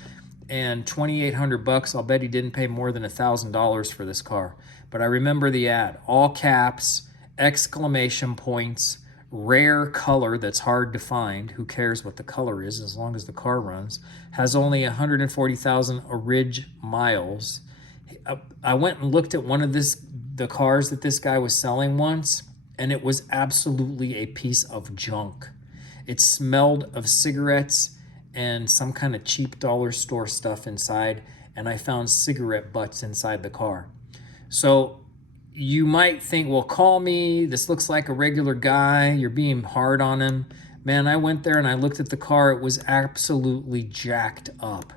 and $2,800. I'll bet he didn't pay more than $1,000 for this car. But I remember the ad, all caps, exclamation points, rare color that's hard to find. Who cares what the color is as long as the car runs. Has only 140,000 orig miles. I went and looked at one of the cars that this guy was selling once, and it was absolutely a piece of junk. It smelled of cigarettes and some kind of cheap dollar store stuff inside, and I found cigarette butts inside the car. So you might think, well, call me. This looks like a regular guy. You're being hard on him. Man, I went there and I looked at the car. It was absolutely jacked up.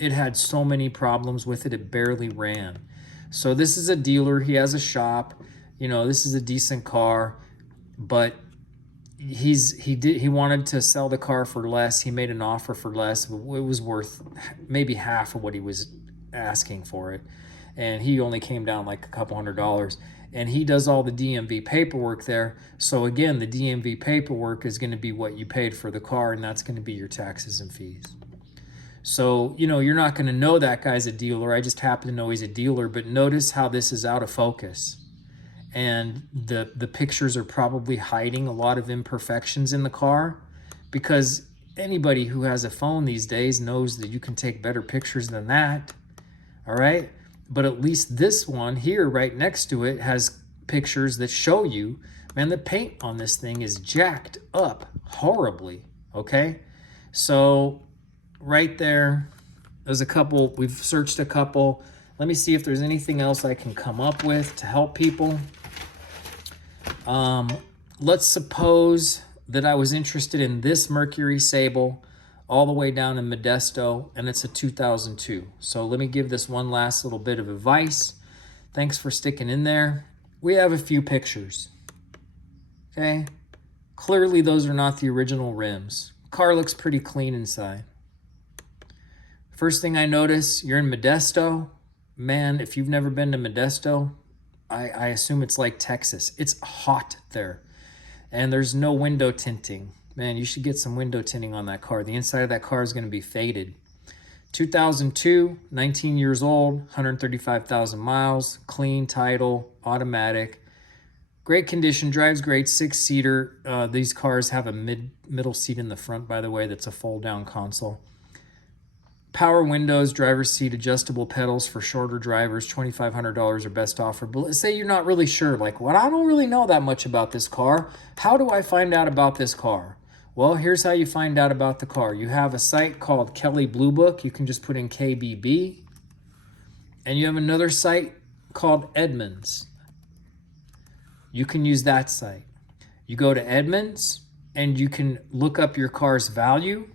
It had so many problems with it, it barely ran. So this is a dealer. He has a shop. You know, this is a decent car, but he wanted to sell the car for less. He made an offer for less. It was worth maybe half of what he was asking for it. And he only came down like a couple $100. And he does all the DMV paperwork there. So again, the DMV paperwork is going to be what you paid for the car, and that's going to be your taxes and fees. So, you know, you're not going to know that guy's a dealer. I just happen to know he's a dealer. But notice how this is out of focus. And the pictures are probably hiding a lot of imperfections in the car, because anybody who has a phone these days knows that you can take better pictures than that. All right? But at least this one here right next to it has pictures that show you, man, the paint on this thing is jacked up horribly, okay? So right there's a couple, we've searched a couple. Let me see if there's anything else I can come up with to help people. Let's suppose that I was interested in this Mercury Sable all the way down in Modesto, and it's a 2002. So let me give this one last little bit of advice. Thanks for sticking in there. We have a few pictures, okay? Clearly those are not the original rims. Car looks pretty clean inside. First thing I notice, you're in Modesto. Man, if you've never been to Modesto, I assume it's like Texas. It's hot there, and there's no window tinting. Man, you should get some window tinting on that car. The inside of that car is going to be faded. 2002, 19 years old, 135,000 miles, clean title, automatic. Great condition, drives great, 6-seater. These cars have a middle seat in the front, by the way, that's a fold-down console. Power windows, driver's seat, adjustable pedals for shorter drivers, $2,500 are best offer. But let's say you're not really sure, like, well, I don't really know that much about this car. How do I find out about this car? Well, here's how you find out about the car. You have a site called Kelley Blue Book. You can just put in KBB. And you have another site called Edmunds. You can use that site. You go to Edmunds and you can look up your car's value.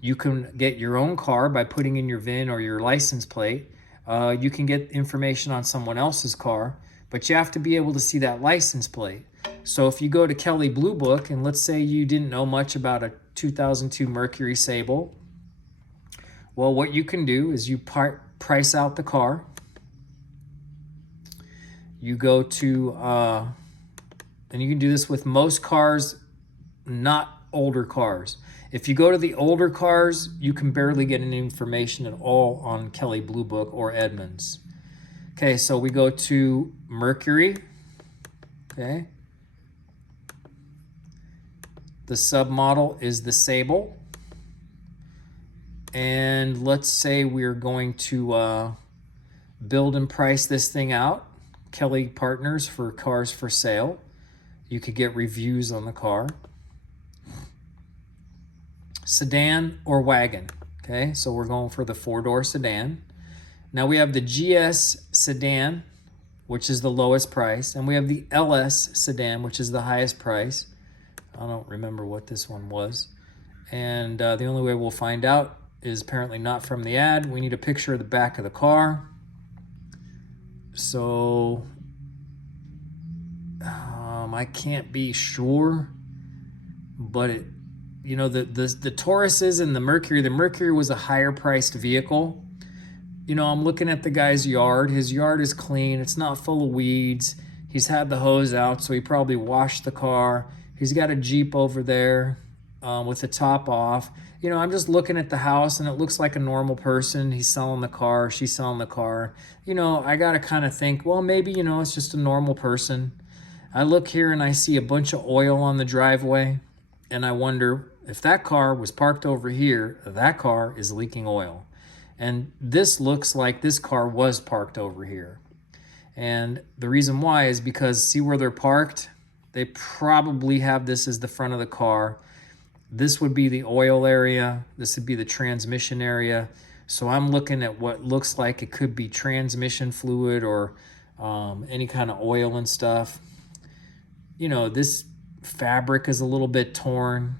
You can get your own car by putting in your VIN or your license plate. You can get information on someone else's car, but you have to be able to see that license plate. So if you go to Kelley Blue Book, and let's say you didn't know much about a 2002 Mercury Sable, well, what you can do is you price out the car. You go to, and you can do this with most cars, not older cars. If you go to the older cars, you can barely get any information at all on Kelley Blue Book or Edmunds. Okay, so we go to Mercury. Okay. The submodel is the Sable. And let's say we're going to build and price this thing out. Kelly Partners for cars for sale. You could get reviews on the car. Sedan or wagon. Okay, so we're going for the 4-door sedan. Now we have the GS sedan, which is the lowest price, and we have the LS sedan, which is the highest price. I don't remember what this one was. And the only way we'll find out is apparently not from the ad. We need a picture of the back of the car. So I can't be sure, but it, you know, the Tauruses and the Mercury was a higher priced vehicle. You know, I'm looking at the guy's yard. His yard is clean. It's not full of weeds. He's had the hose out, so he probably washed the car. He's got a Jeep over there with the top off. You know, I'm just looking at the house, and it looks like a normal person. He's selling the car. She's selling the car. You know, I got to kind of think, well, maybe, you know, it's just a normal person. I look here, and I see a bunch of oil on the driveway, and I wonder if that car was parked over here, that car is leaking oil. And this looks like this car was parked over here. And the reason why is because, see where they're parked? They probably have this as the front of the car. This would be the oil area. This would be the transmission area. So I'm looking at what looks like it could be transmission fluid or any kind of oil and stuff. You know, this fabric is a little bit torn.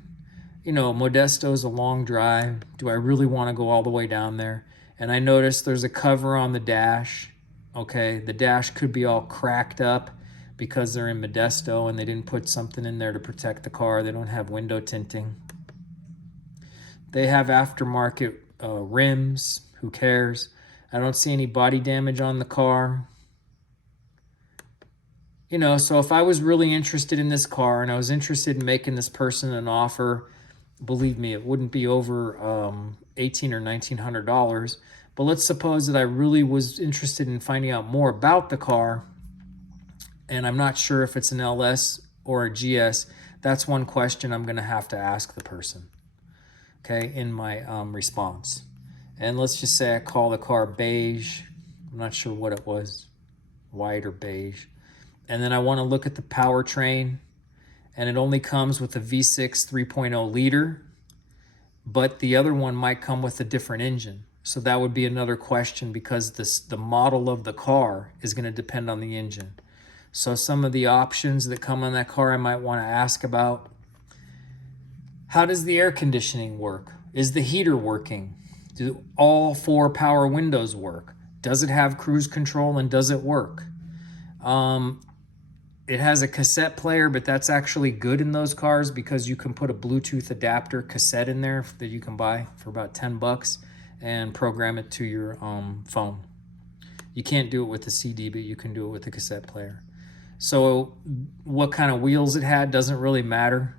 You know, Modesto's a long drive. Do I really want to go all the way down there? And I noticed there's a cover on the dash. Okay, the dash could be all cracked up because they're in Modesto and they didn't put something in there to protect the car. They don't have window tinting. They have aftermarket rims. Who cares? I don't see any body damage on the car. You know, so if I was really interested in this car and I was interested in making this person an offer, believe me, it wouldn't be over $1,800 or $1,900. But let's suppose that I really was interested in finding out more about the car, and I'm not sure if it's an LS or a GS. That's one question I'm going to have to ask the person, okay, in my response. And let's just say I call the car beige. I'm not sure what it was, white or beige. And then I want to look at the powertrain, and it only comes with a V6 3.0 liter, but the other one might come with a different engine. So that would be another question because the model of the car is going to depend on the engine. So some of the options that come on that car I might want to ask about. How does the air conditioning work? Is the heater working? Do all 4 power windows work? Does it have cruise control and does it work? It has a cassette player, but that's actually good in those cars because you can put a Bluetooth adapter cassette in there that you can buy for about $10 and program it to your phone. You can't do it with the CD, but you can do it with the cassette player. So what kind of wheels it had doesn't really matter.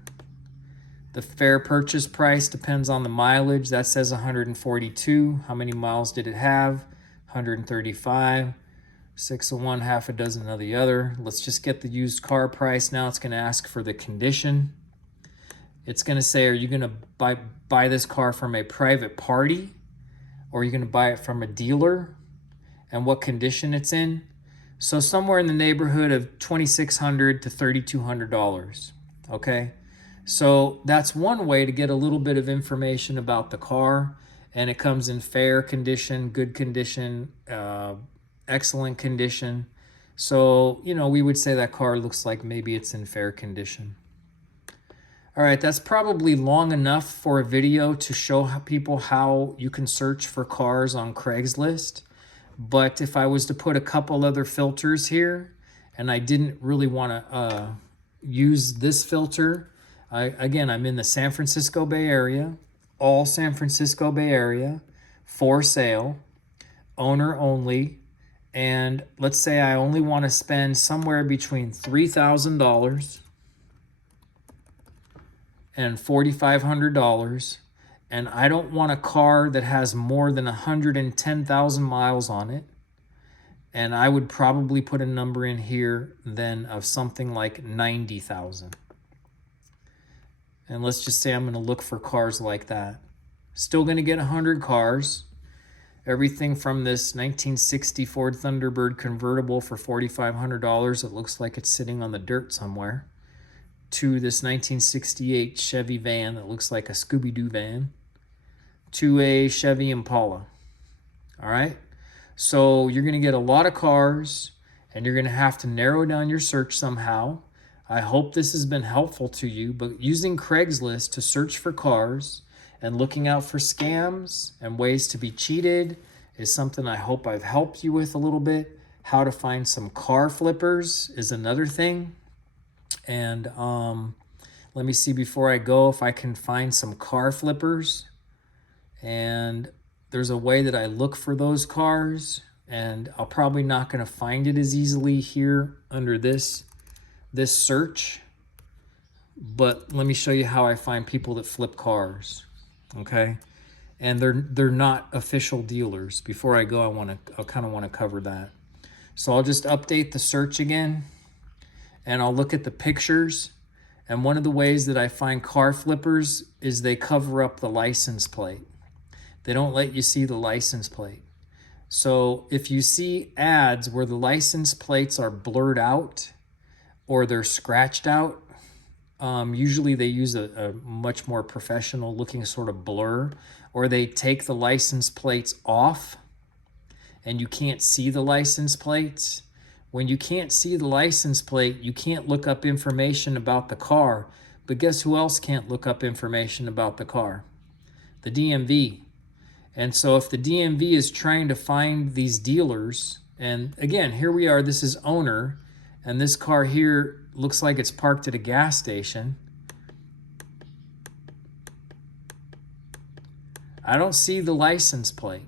The fair purchase price depends on the mileage. That says 142. How many miles did it have? 135. 6 of one, half a dozen of the other. Let's just get the used car price. Now it's going to ask for the condition. It's going to say, are you going to buy this car from a private party, or are you going to buy it from a dealer, and what condition it's in? So somewhere in the neighborhood of $2,600 to $3,200. Okay, so that's one way to get a little bit of information about the car, and it comes in fair condition, good condition, excellent condition. So, you know, we would say that car looks like maybe it's in fair condition. All right, that's probably long enough for a video to show people how you can search for cars on Craigslist. But if I was to put a couple other filters here, and I didn't really want to use this filter, again, I'm in the San Francisco Bay Area, all San Francisco Bay Area, for sale, owner only. And let's say I only want to spend somewhere between $3,000 and $4,500, and I don't want a car that has more than 110,000 miles on it, and I would probably put a number in here then of something like 90,000. And let's just say I'm going to look for cars like that. Still going to get 100 cars. Everything from this 1960 Ford Thunderbird convertible for $4,500 that looks like it's sitting on the dirt somewhere, to this 1968 Chevy van that looks like a Scooby-Doo van, to a Chevy Impala. All right? So you're going to get a lot of cars, and you're going to have to narrow down your search somehow. I hope this has been helpful to you, but using Craigslist to search for cars and looking out for scams and ways to be cheated is something I hope I've helped you with a little bit. How to find some car flippers is another thing. And let me see before I go if I can find some car flippers. And there's a way that I look for those cars, and I'll probably not going to find it as easily here under this search. But let me show you how I find people that flip cars. Okay, and they're not official dealers. Before I go, I kind of want to cover that. So I'll just update the search again, and I'll look at the pictures. And one of the ways that I find car flippers is they cover up the license plate. They don't let you see the license plate. So if you see ads where the license plates are blurred out or they're scratched out, usually they use a much more professional looking sort of blur, or they take the license plates off and you can't see the license plates. When you can't see the license plate, you can't look up information about the car. But guess who else can't look up information about the car? The DMV. And so if the DMV is trying to find these dealers, and again, here we are, this is owner, and this car here looks like it's parked at a gas station. I don't see the license plate.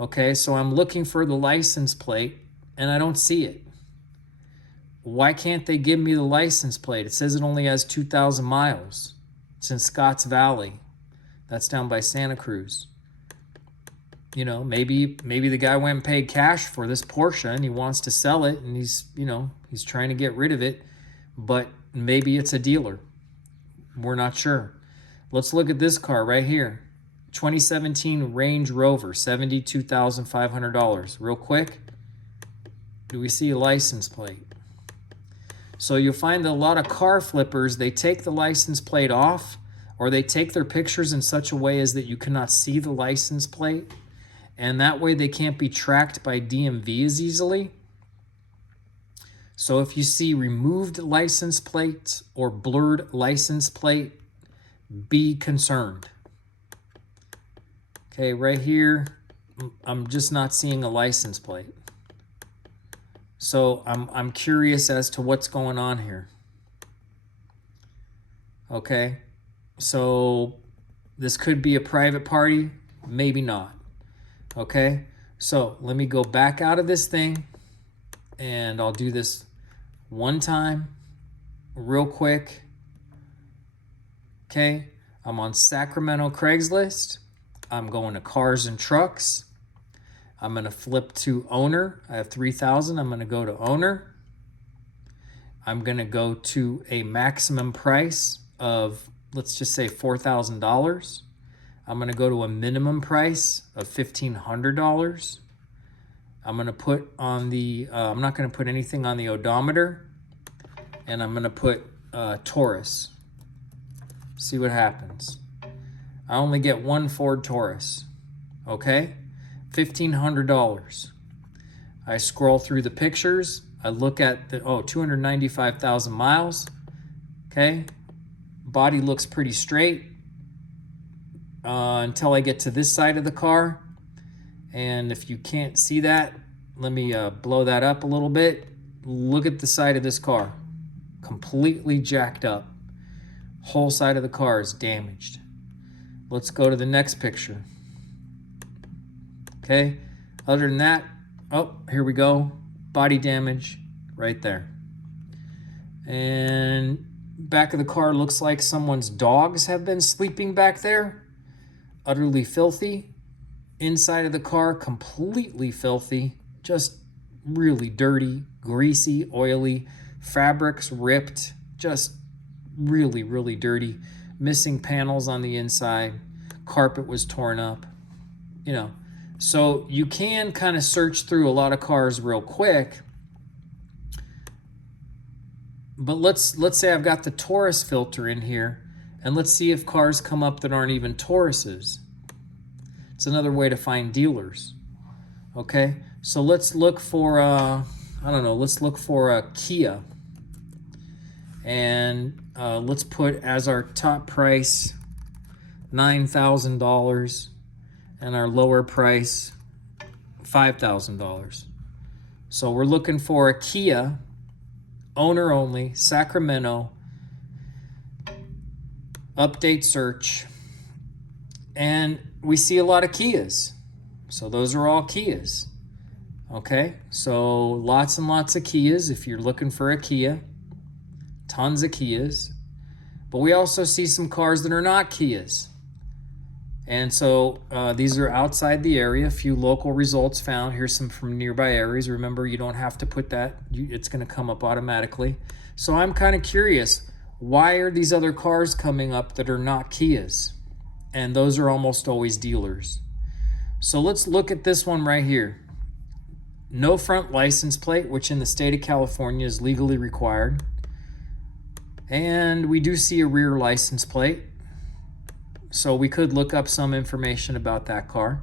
Okay, so I'm looking for the license plate and I don't see it. Why can't they give me the license plate? It says it only has 2,000 miles. It's in Scotts Valley. That's down by Santa Cruz. You know, maybe the guy went and paid cash for this Porsche and he wants to sell it, and he's trying to get rid of it, but maybe it's a dealer. We're not sure. Let's look at this car right here. 2017 Range Rover, $72,500. Real quick, do we see a license plate? So you'll find that a lot of car flippers, they take the license plate off, or they take their pictures in such a way as that you cannot see the license plate. And that way they can't be tracked by DMV as easily. So if you see removed license plates or blurred license plate, be concerned. Okay, right here, I'm just not seeing a license plate. So I'm curious as to what's going on here. Okay, so this could be a private party, maybe not. Okay, so let me go back out of this thing, and I'll do this one time real quick. Okay, I'm on Sacramento Craigslist. I'm going to cars and trucks. I'm going to flip to owner. I have 3,000. I'm going to go to owner. I'm going to go to a maximum price of, let's just say $4,000. I'm going to go to a minimum price of $1,500. I'm going to put on the, I'm not going to put anything on the odometer, and I'm going to put Taurus. See what happens. I only get one Ford Taurus. Okay? $1,500. I scroll through the pictures. I look at the, 295,000 miles. Okay? Body looks pretty straight. Until I get to this side of the car. And if you can't see that, let me blow that up a little bit. Look at the side of this car. Completely jacked up. Whole side of the car is damaged. Let's go to the next picture. Okay, other than that, here we go. Body damage right there. And back of the car looks like someone's dogs have been sleeping back there. Utterly filthy. Inside of the car, completely filthy. Just really dirty, greasy, oily. Fabrics ripped. Just really, really dirty. Missing panels on the inside. carpet was torn up, you know. So you can kind of search through a lot of cars real quick. But let's say I've got the Taurus filter in here, and let's see if cars come up that aren't even Tauruses. It's another way to find dealers. Okay, so let's look for I don't know, let's look for a Kia, and let's put as our top price $9,000 and our lower price $5,000. So we're looking for a Kia, owner only, Sacramento, update search, and we see a lot of Kias. So those are all Kias. Okay, so lots and lots of Kias if you're looking for a Kia. Tons of Kias. But we also see some cars that are not Kias. And so these are outside the area. A few local results found. Here's some from nearby areas. Remember, you don't have to put that. It's going to come up automatically. So I'm kind of curious, why are these other cars coming up that are not Kias? And those are almost always dealers. So let's look at this one right here. No front license plate, which in the state of California is legally required. And we do see a rear license plate. So we could look up some information about that car.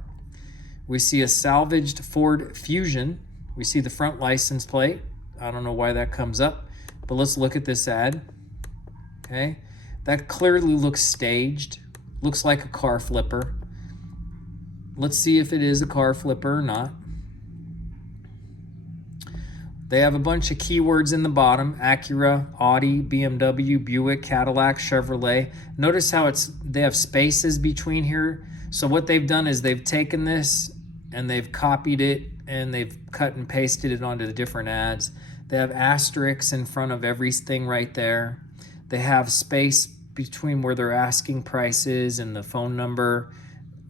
We see a salvaged Ford Fusion. We see the front license plate. I don't know why that comes up, but let's look at this ad. Okay, that clearly looks staged. Looks like a car flipper. Let's see if it is a car flipper or not. They have a bunch of keywords in the bottom: Acura, Audi, BMW, Buick, Cadillac, Chevrolet. Notice how they have spaces between here. So what they've done is they've taken this and they've copied it and they've cut and pasted it onto the different ads. They have asterisks in front of everything right there. They have space between where they're asking prices and the phone number.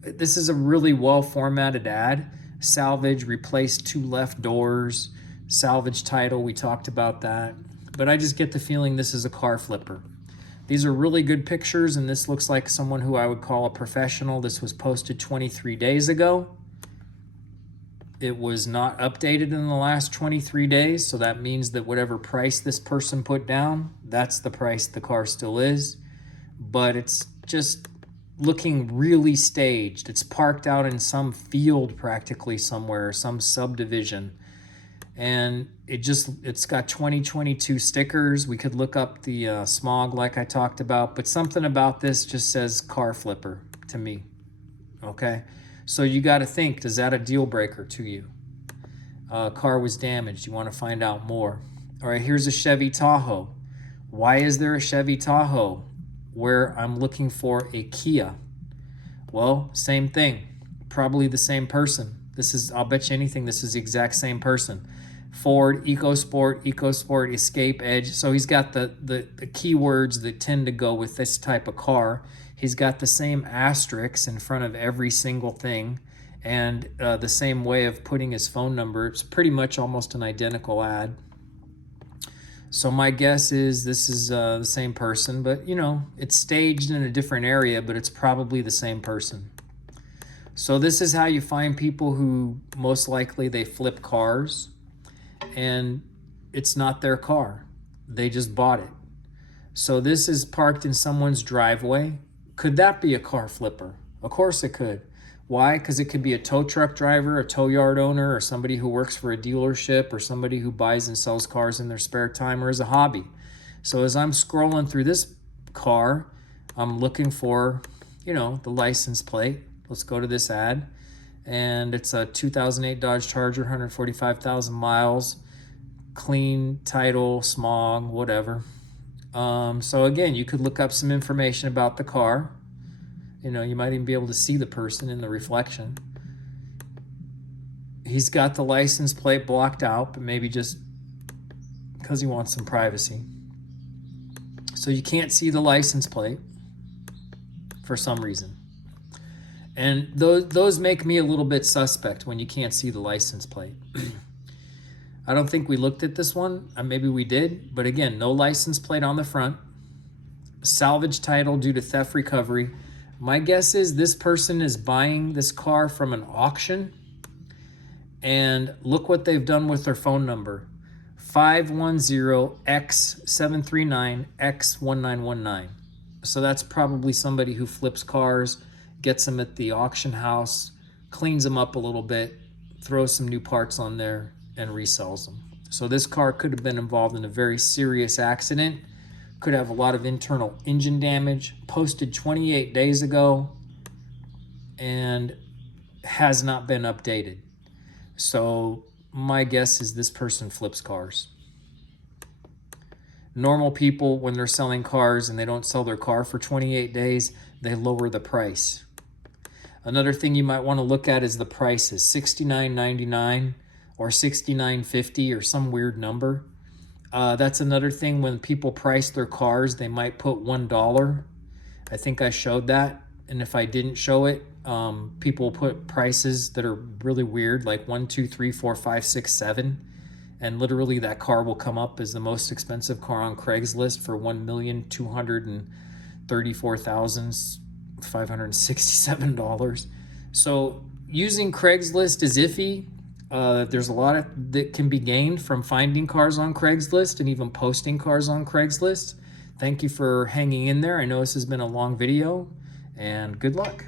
This is a really well formatted ad. Salvage, replace 2 left doors. Salvage title, we talked about that. But I just get the feeling this is a car flipper. These are really good pictures, and this looks like someone who I would call a professional. This was posted 23 days ago. It was not updated in the last 23 days, so that means that whatever price this person put down, that's the price the car still is. But it's just looking really staged. It's parked out in some field practically somewhere, some subdivision. And it's got 2022 stickers. We could look up the smog like I talked about, but something about this just says car flipper to me. Okay, so you got to think, is that a deal breaker to you? Car was damaged. You want to find out more. All right, here's a Chevy Tahoe. Why is there a Chevy Tahoe where I'm looking for a Kia? Well, same thing. Probably the same person. I'll bet you anything, this is the exact same person. Ford, EcoSport, Escape, Edge. So he's got the keywords that tend to go with this type of car. He's got the same asterisks in front of every single thing, and the same way of putting his phone number. It's pretty much almost an identical ad. So my guess is this is the same person, but you know, it's staged in a different area, but it's probably the same person. So this is how you find people who most likely they flip cars and it's not their car. They just bought it. So this is parked in someone's driveway. Could that be a car flipper? Of course it could. Why? Because it could be a tow truck driver, a tow yard owner, or somebody who works for a dealership, or somebody who buys and sells cars in their spare time or as a hobby. So as I'm scrolling through this car, I'm looking for, you know, the license plate. Let's go to this ad. And it's a 2008 Dodge Charger, 145,000 miles, clean title, smog, whatever. So again, you could look up some information about the car. You know, you might even be able to see the person in the reflection. He's got the license plate blocked out, but maybe just because he wants some privacy. So you can't see the license plate for some reason. And those make me a little bit suspect when you can't see the license plate. I don't think we looked at this one. Maybe we did. But again, no license plate on the front. Salvage title due to theft recovery. My guess is this person is buying this car from an auction, and look what they've done with their phone number. 510X739X1919. So that's probably somebody who flips cars, gets them at the auction house, cleans them up a little bit, throws some new parts on there, and resells them. So this car could have been involved in a very serious accident, could have a lot of internal engine damage, posted 28 days ago, and has not been updated. So my guess is this person flips cars. Normal people, when they're selling cars and they don't sell their car for 28 days, they lower the price. Another thing you might want to look at is the prices, $69.99 or $69.50 or some weird number. That's another thing. When people price their cars, they might put $1. I think I showed that. And if I didn't show it, people put prices that are really weird, like 1, 2, 3, 4, 5, 6, 7. And literally that car will come up as the most expensive car on Craigslist for $1,234,567. So using Craigslist is iffy. There's a lot that can be gained from finding cars on Craigslist and even posting cars on Craigslist. Thank you for hanging in there. I know this has been a long video, and good luck.